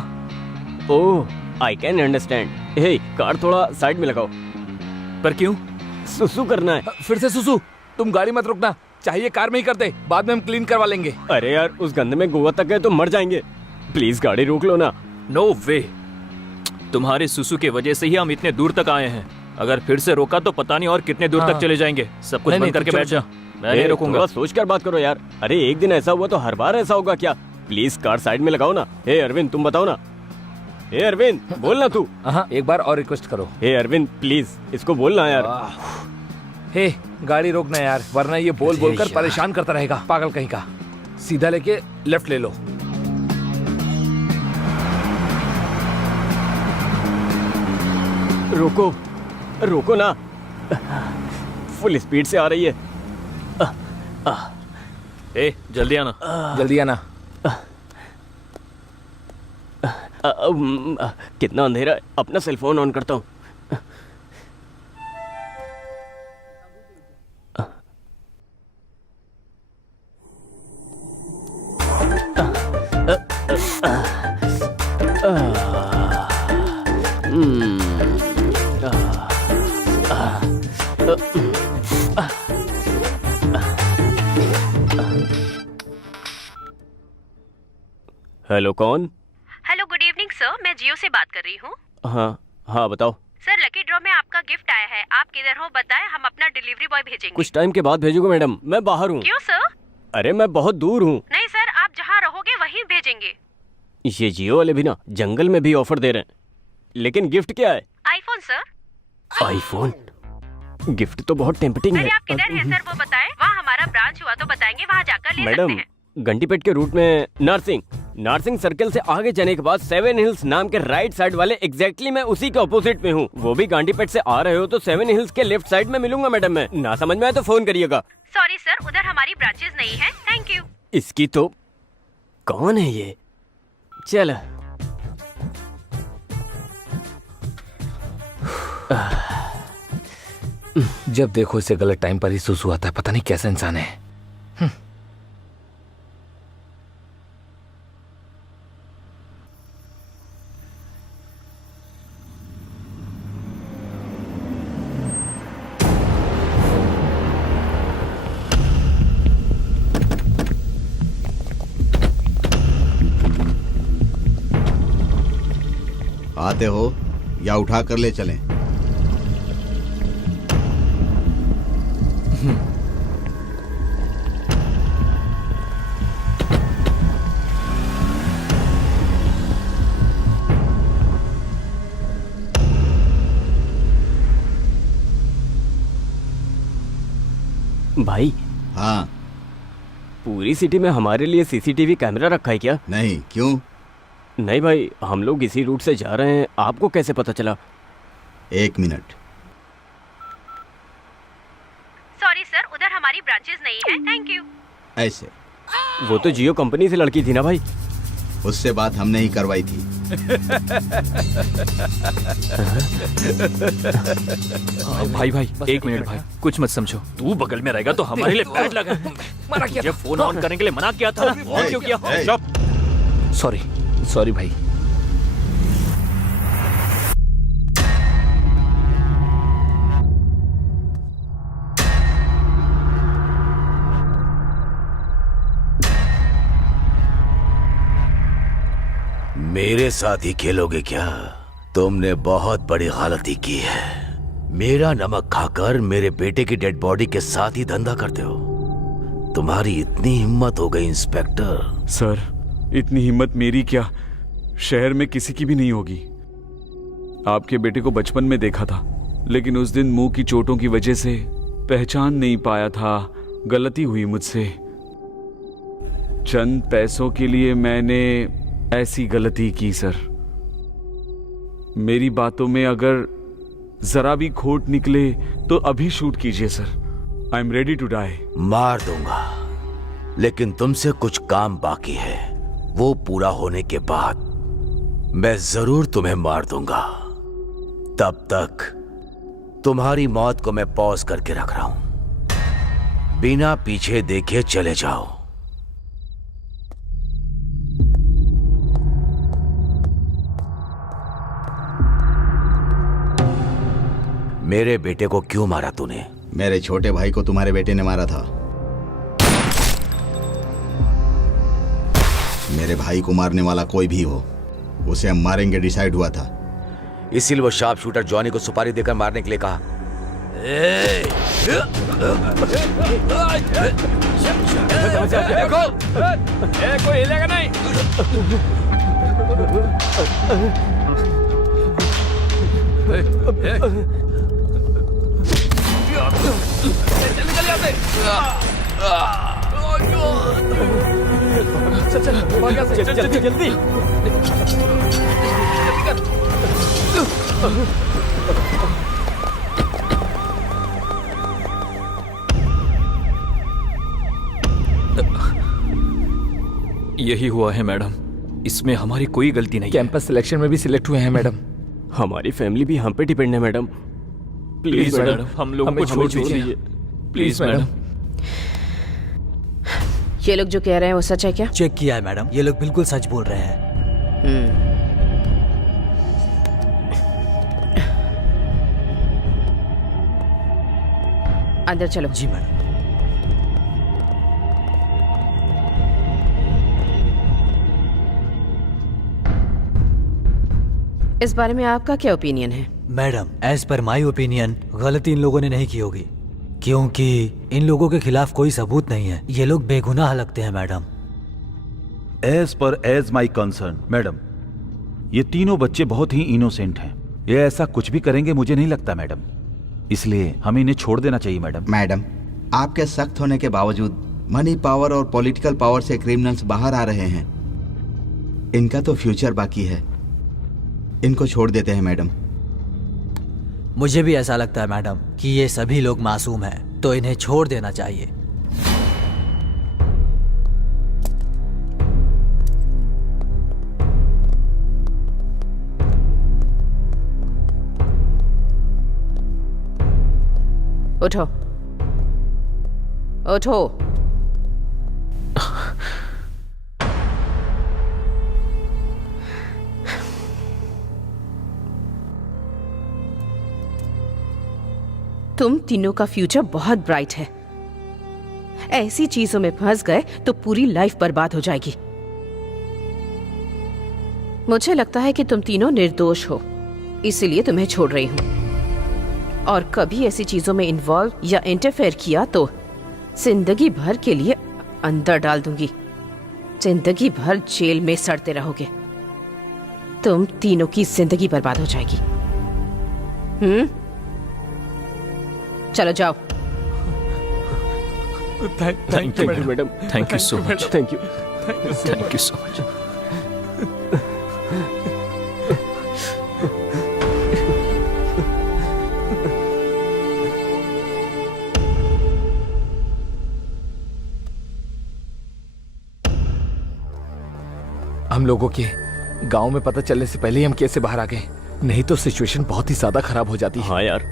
Oh, I can understand. Hey, car थोड़ा साइड में लगाओ। पर क्यों? सुसु करना है। फिर से सुसु? तुम गाड़ी मत रुकना, चाहिए कार में ही कर दे, बाद में हम क्लीन करवा लेंगे। अरे यार, उस गंदे में गोवा तक गए तो मर जाएंगे। प्लीज गाड़ी रोक लो ना। नो वे, तुम्हारे सुसु के वजह से ही हम इतने दूर तक आए हैं। अगर फिर से रोका तो पता नहीं और कितने दूर तक चले जाएंगे। सब कुछ बंद करके बैठ जा, मैं नहीं रोकूंगा। सोच कर बात करो यार। अरे एक दिन ऐसा हुआ तो हर बार ऐसा होगा क्या? प्लीज कार साइड में लगाओ ना। हे अरविंद, तुम बताओ ना। हे अरविंद, बोलना तू। एक बार और रिक्वेस्ट करो। हे अरविंद, प्लीज इसको बोलना यार। हे, गाड़ी रोकना यार, वरना ये बोल बोल कर परेशान करता रहेगा, पागल कहीं का। सीधा लेके लेफ्ट ले लो। रोको, रोको ना। फुल स्पीड से आ रही है। ए, जल्दी आना, जल्दी आना। कितना अंधेरा है, अपना सेल फोन ऑन करता हूँ। हेलो, कौन? हेलो, गुड इवनिंग सर, मैं जियो से बात कर रही हूँ। हाँ बताओ। सर, लकी ड्रॉ में आपका गिफ्ट आया है। आप किधर हो बताएं, हम अपना डिलीवरी बॉय भेजेंगे। कुछ टाइम के बाद भेजोगे मैडम, मैं बाहर हूँ। क्यों सर? अरे मैं बहुत दूर हूँ। नहीं सर, आप जहाँ रहोगे वहीं भेजेंगे। ये जियो वाले भी ना जंगल में भी ऑफर दे रहे हैं, लेकिन गिफ्ट क्या है? IPhone sir. आईफोन? गिफ्ट तो बहुत टेम्पटिंग है। आप किधर हैं सर, वो बताएं। वहाँ हमारा ब्रांच हुआ तो बताएंगे, वहाँ जाकर ले सकते मैडम, हैं। घंटीपेट के रूट में नारसिंग सर्कल से आगे जाने के बाद 7 हिल्स नाम के राइट साइड वाले एग्जैक्टली मैं उसी के ऑपोजिट में हूँ। वो भी घंटीपेट से आ रहे हो तो 7 हिल्स के लेफ्ट साइड में मिलूंगा मैडम। मैं ना समझ में आए तो फोन करिएगा। सॉरी सर, उधर हमारी ब्रांचेस नहीं है। Thank you. इसकी तो कौन है ये? चल जब देखो इसे गलत टाइम पर ही सुसु आता है, पता नहीं कैसा इंसान है। आते हो या उठा कर ले चलें? भाई। हाँ। पूरी सिटी में हमारे लिए सीसीटीवी कैमरा रखा है क्या? नहीं, क्यों? नहीं भाई, हम लोग इसी रूट से जा रहे हैं, आपको कैसे पता चला? 1 मिनट। सॉरी सर, उधर हमारी ब्रांचेस नहीं है। Thank you. ऐसे वो तो जियो कंपनी से लड़की थी ना भाई। उससे बात हमने ही करवाई थी। भाई भाई 1 मिनट भाई, कुछ मत समझो। तू बगल में रहेगा तो हमारे लिए बैड लगा। मना किया ये फोन ऑन करने के लिए मना किया था ना, और क्यों किया? सॉरी सॉरी भाई। मेरे साथ ही खेलोगे क्या? तुमने बहुत बड़ी गलती की है। मेरा नमक खाकर मेरे बेटे की डेड बॉडी के साथ ही धंधा करते हो। तुम्हारी इतनी हिम्मत हो गई इंस्पेक्टर। सर, इतनी हिम्मत मेरी क्या, शहर में किसी की भी नहीं होगी। आपके बेटे को बचपन में देखा था, लेकिन उस दिन मुंह की चोटों की वजह से पहचान नहीं पाया था। गलती हुई मुझसे। चंद पैसों के लिए मैंने ऐसी गलती की सर। मेरी बातों में अगर जरा भी खोट निकले तो अभी शूट कीजिए sir. I am ready to die. मार दूंगा, लेकिन तुमसे कुछ काम बाकी है। वो पूरा होने के बाद मैं जरूर तुम्हें मार दूंगा। तब तक तुम्हारी मौत को मैं पॉज करके रख रहा हूं। बिना पीछे देखे चले जाओ। मेरे बेटे को क्यों मारा तूने? मेरे छोटे भाई को तुम्हारे बेटे ने मारा था। मेरे भाई को मारने वाला कोई भी हो, उसे हम मारेंगे डिसाइड हुआ था। इसीलिए वो शार्प शूटर जॉनी को सुपारी देकर मारने के लिए कहा। देखो, कोई हिलेगा नहीं। निकल जाते। चल भाग यहाँ से, जल्दी जल्दी। यही हुआ है मैडम, इसमें हमारी कोई गलती नहीं है। कैंपस सिलेक्शन में भी सिलेक्ट हुए हैं मैडम। हमारी फैमिली भी हम पे डिपेंड है मैडम। प्लीज मैडम, हम लोगों को छोड़ दीजिए प्लीज मैडम। ये लोग जो कह रहे हैं वो सच है क्या? चेक किया है मैडम, ये लोग बिल्कुल सच बोल रहे हैं। अंदर चलो। जी मैडम। इस बारे में आपका क्या ओपिनियन है? Madam, as per my opinion गलती इन लोगों ने नहीं की होगी, क्योंकि इन लोगों के खिलाफ कोई सबूत नहीं है। ये लोग बेगुनाह लगते हैं madam. As my concern madam, ये तीनों बच्चे बहुत ही इनोसेंट हैं। ये ऐसा कुछ भी करेंगे मुझे नहीं लगता मैडम, इसलिए हमें इन्हें छोड़ देना चाहिए मैडम। मैडम, आपके सख्त होने के बावजूद मनी पावर और पॉलिटिकल पावर से क्रिमिनल्स बाहर आ रहे हैं। इनका तो फ्यूचर बाकी है, इनको छोड़ देते हैं मैडम। मुझे भी ऐसा लगता है मैडम कि ये सभी लोग मासूम हैं, तो इन्हें छोड़ देना चाहिए। उठो उठो। तुम तीनों का फ्यूचर बहुत ब्राइट है। ऐसी चीजों में फंस गए तो पूरी लाइफ बर्बाद हो जाएगी। मुझे लगता है कि तुम तीनों निर्दोष हो, इसीलिए तुम्हें छोड़ रही हूं। और कभी ऐसी चीजों में इन्वॉल्व या इंटरफेयर किया तो जिंदगी भर के लिए अंदर डाल दूंगी। जिंदगी भर जेल में सड़ते रहोगे। तुम तीनों की जिंदगी बर्बाद हो जाएगी। चलो जाओ। Thank you madam, thank you so much, thank you. Thank you so much. हम लोगों के गांव में पता चलने से पहले ही हम कैसे बाहर आ गए, नहीं तो सिचुएशन बहुत ही ज्यादा खराब हो जाती है। हाँ यार,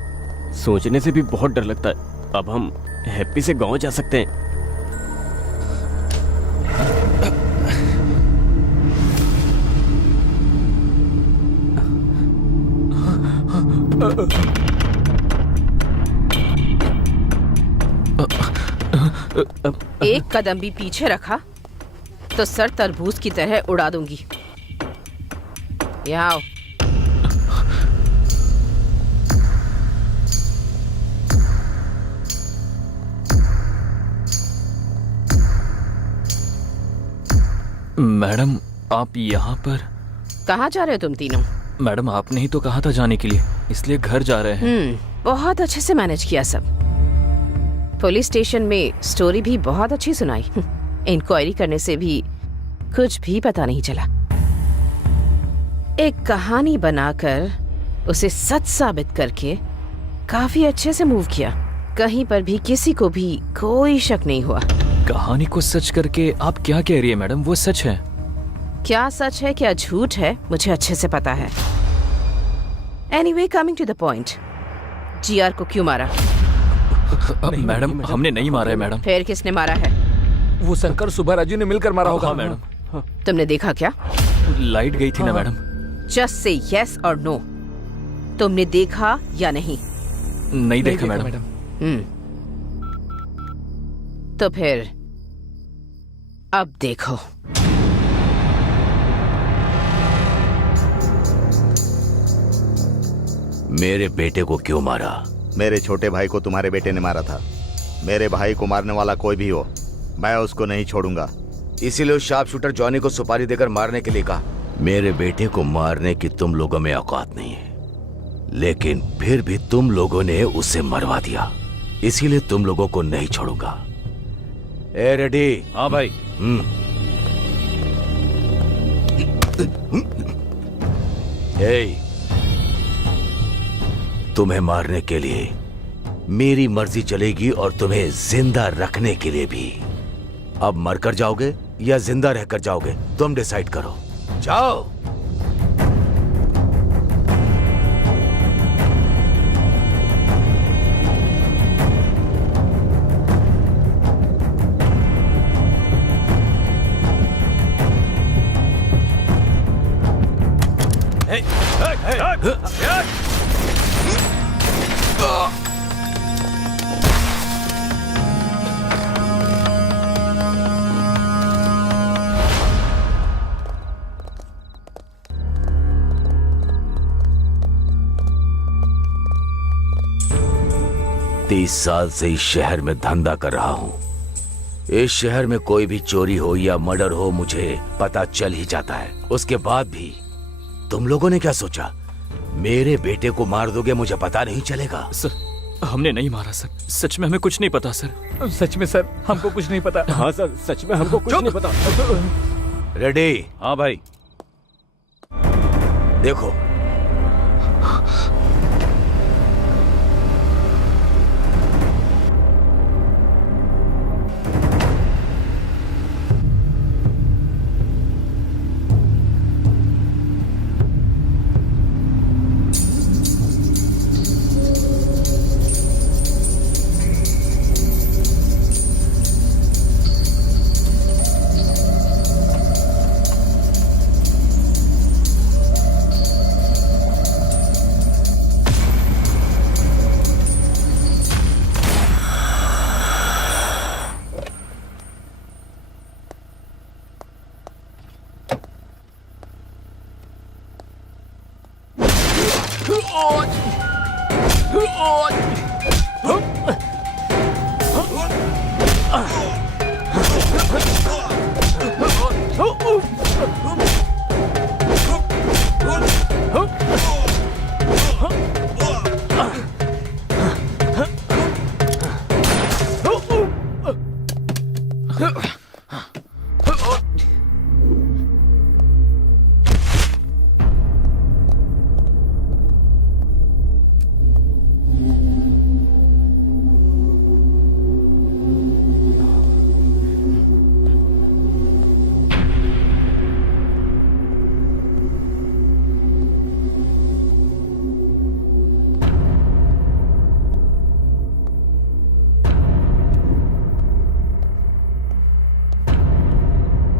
सोचने से भी बहुत डर लगता है। अब हम हैप्पी से गांव जा सकते हैं। एक कदम भी पीछे रखा तो सर तरबूज की तरह उड़ा दूंगी। यहाँ आओ। मैडम आप यहाँ पर? कहाँ जा रहे हो तुम तीनों? मैडम आपने ही तो कहा था जाने के लिए, इसलिए घर जा रहे हैं। बहुत अच्छे से मैनेज किया सब। पुलिस स्टेशन में स्टोरी भी बहुत अच्छी सुनाई। इंक्वायरी करने से भी कुछ भी पता नहीं चला। एक कहानी बनाकर उसे सच साबित करके काफी अच्छे से मूव किया। कहीं पर भी किसी को भी कोई शक नहीं हुआ। कहानी को सच करके आप क्या कह रही है मैडम? वो सच है। क्या सच है क्या झूठ है मुझे अच्छे से पता है। Anyway, coming to the point, GR को क्यों मारा? मैडम हमने नहीं मारा है मैडम। फिर किसने मारा है? वो शंकर सुबह राजू ने मिलकर मारा होगा। हाँ मैडम। तुमने देखा क्या? लाइट गई थी ना मैडम। जस्ट से यस और नो। तुमने देखा या नहीं? नहीं देखा मैडम। तो फिर अब देखो। मेरे बेटे को क्यों मारा? मेरे छोटे भाई को तुम्हारे बेटे ने मारा था। मेरे भाई को मारने वाला कोई भी हो, मैं उसको नहीं छोड़ूंगा। इसीलिए उस शार्प शूटर जॉनी को सुपारी देकर मारने के लिए कहा। मेरे बेटे को मारने की तुम लोगों में औकात नहीं है, लेकिन फिर भी तुम लोगों ने उसे मरवा दिया, इसीलिए तुम लोगों को नहीं छोड़ूंगा। ए रेडी? हाँ भाई। तुम्हें मारने के लिए मेरी मर्जी चलेगी और तुम्हें जिंदा रखने के लिए भी। अब मरकर जाओगे या जिंदा रहकर जाओगे, तुम डिसाइड करो। जाओ। तीस साल से इस शहर में धंधा कर रहा हूं। इस शहर में कोई भी चोरी हो या मर्डर हो मुझे पता चल ही जाता है। उसके बाद भी तुम लोगों ने क्या सोचा? मेरे बेटे को मार दोगे, मुझे पता नहीं चलेगा? सर हमने नहीं मारा सर, सच में हमें कुछ नहीं पता सर। सच में सर हमको कुछ नहीं पता। हाँ सर, सच में हमको कुछ नहीं पता। रेडी? हाँ भाई। देखो,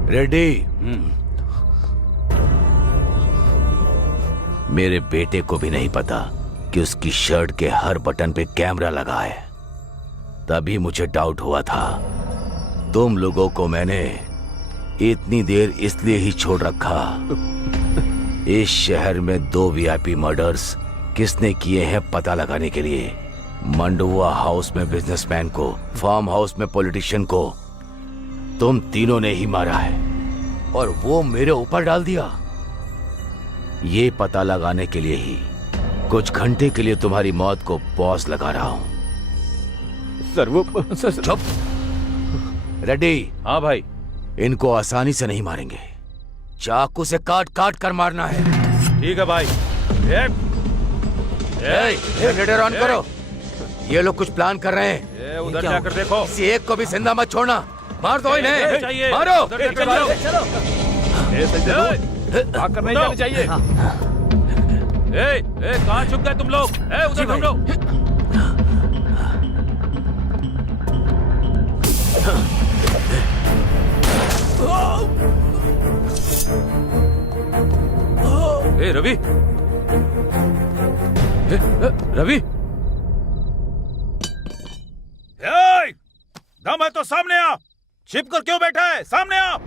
रेडी? मेरे बेटे को भी नहीं पता कि उसकी शर्ट के हर बटन पे कैमरा लगा है। तभी मुझे डाउट हुआ था। तुम लोगों को मैंने इतनी देर इसलिए ही छोड़ रखा। इस शहर में 2 वीआईपी मर्डर्स किसने किए हैं पता लगाने के लिए। मंडुआ हाउस में बिजनेसमैन को, फार्म हाउस में पॉलिटिशियन को तुम तीनों ने ही मारा है और वो मेरे ऊपर डाल दिया। ये पता लगाने के लिए ही कुछ घंटे के लिए तुम्हारी मौत को पॉज लगा रहा हूं। सर वो चुप। रेडी? हाँ भाई। इनको आसानी से नहीं मारेंगे, चाकू से काट काट कर मारना है। ठीक है भाई। जनरेटर ऑन करो। ये लोग कुछ प्लान कर रहे हैं। ये उधर जाकर देखो। किसी एक को भी जिंदा मत छोड़ना। मार दो इन्हें, मारो। भाग कर नहीं जाना चाहिए। कहाँ छुप गए तुम लोग? उधर ढूंढो। रवि, रवि, दम है तो सामने आ। छिप कर क्यों बैठा है? सामने आ।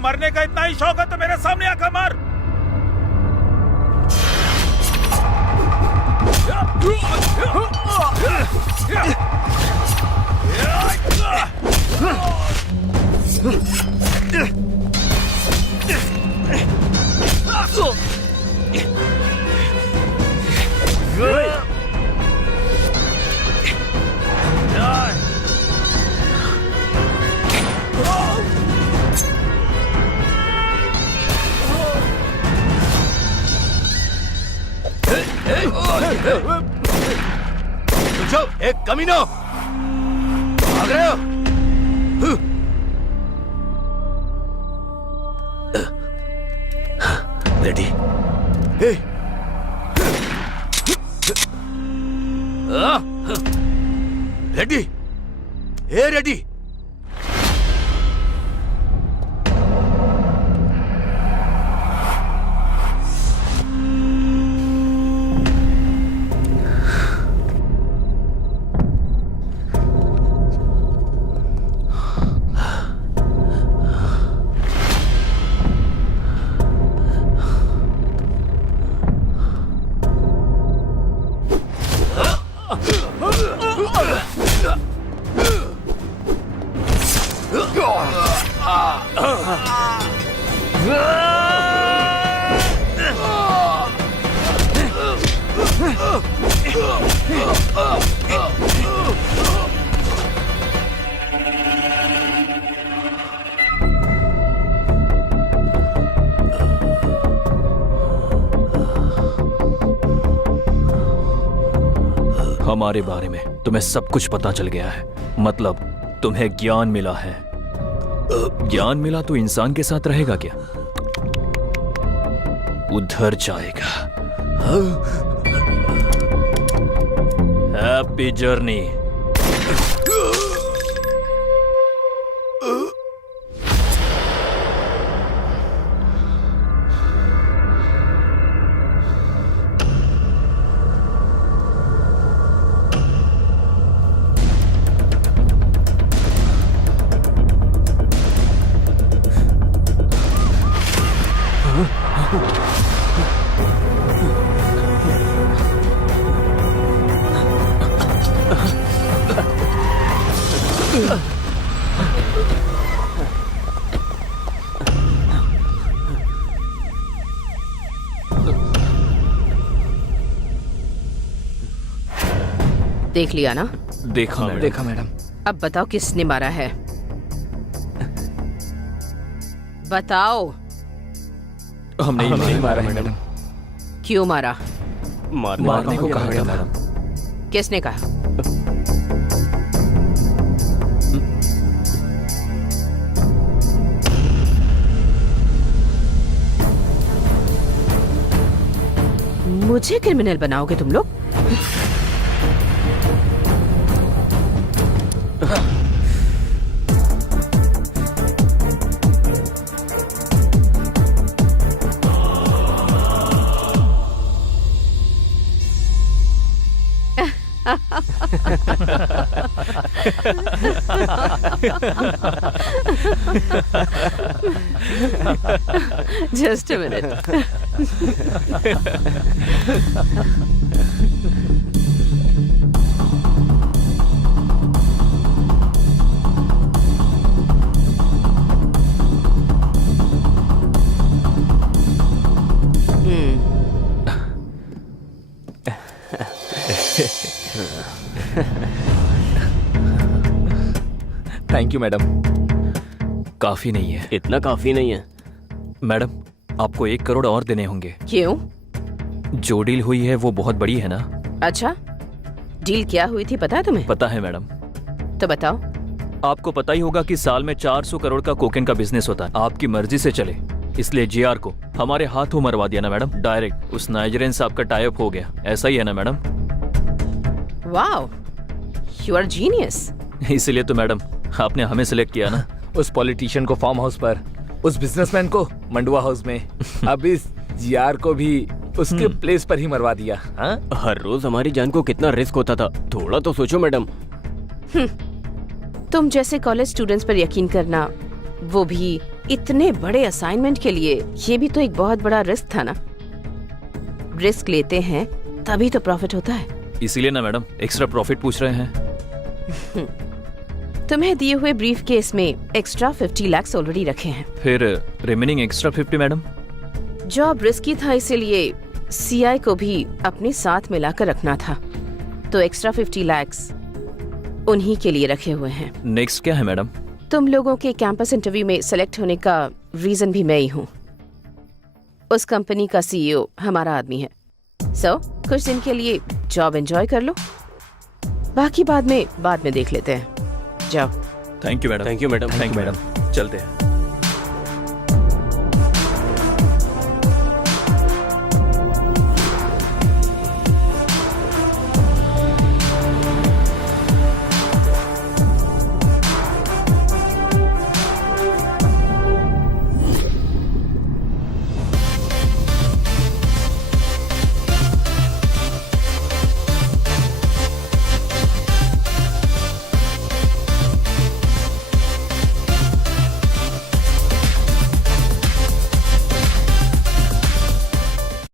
मरने का इतना ही शौक है तो मेरे सामने आकर मार। एक कमीनो, भाग रहे हो? रेडी? रेडी? रेडी? हमारे बारे में तुम्हें सब कुछ पता चल गया है। मतलब तुम्हें ज्ञान मिला है। ज्ञान मिला तो इंसान के साथ रहेगा क्या? उधर जाएगा। Happy journey. देख लिया ना? देखा मैडम। देखा मैडम। अब बताओ किसने मारा है? बताओ। हम नहीं मारा मैडम। क्यों मारा? मारने को कहा गया मैडम। किसने कहा? मुझे क्रिमिनल बनाओगे तुम लोग? Just a minute. Thank you madam. काफी नहीं है। इतना काफी नहीं है मैडम, आपको 1 करोड़ और देने होंगे। क्यों? जो डील हुई है वो बहुत बड़ी है ना। अच्छा, डील क्या हुई थी पता है तुम्हें? पता है मैडम। तो बताओ। आपको पता ही होगा कि साल में 400 करोड़ का कोकेन का बिजनेस होता है। आपकी मर्जी से चले, इसलिए जीआर को हमारे हाथों मरवा दिया ना मैडम। डायरेक्ट उस नाइजीरियन साहब का टाई अप हो गया। ऐसा ही है ना madam? Wow, you are genius. इसीलिए तो मैडम आपने हमें सिलेक्ट किया ना। उस पॉलिटिशियन को फार्म हाउस पर, उस बिजनेसमैन को मंडुआ हाउस में, अब इस जीआर को भी उसके प्लेस पर ही मरवा दिया। हाँ? हर रोज हमारी जान को कितना रिस्क होता था, थोड़ा तो सोचो मैडम। तुम जैसे कॉलेज स्टूडेंट्स पर यकीन करना, वो भी इतने बड़े असाइनमेंट के लिए, ये भी तो एक बहुत बड़ा रिस्क था ना। रिस्क लेते हैं तभी तो प्रॉफिट होता है। इसीलिए ना मैडम एक्स्ट्रा प्रॉफिट पूछ रहे हैं। तुम्हें दिए हुए ब्रीफ केस में एक्स्ट्रा 50 लाख ऑलरेडी रखे हैं। फिर remaining extra 50 madam? Job risky था, इसीलिए सीआई को भी अपने साथ मिलाकर रखना था, तो एक्स्ट्रा 50 लाख उन्हीं के लिए रखे हुए हैं। नेक्स्ट क्या है मैडम? तुम लोगों के कैंपस इंटरव्यू में सेलेक्ट होने का रीजन भी मैं ही हूँ। उस कंपनी का सीईओ हमारा आदमी है। सो कुछ दिन के लिए जॉब एंजॉय कर लो, बाकी बाद में देख लेते हैं। जाओ। Thank you madam. Thank you madam. Thank you madam. चलते हैं।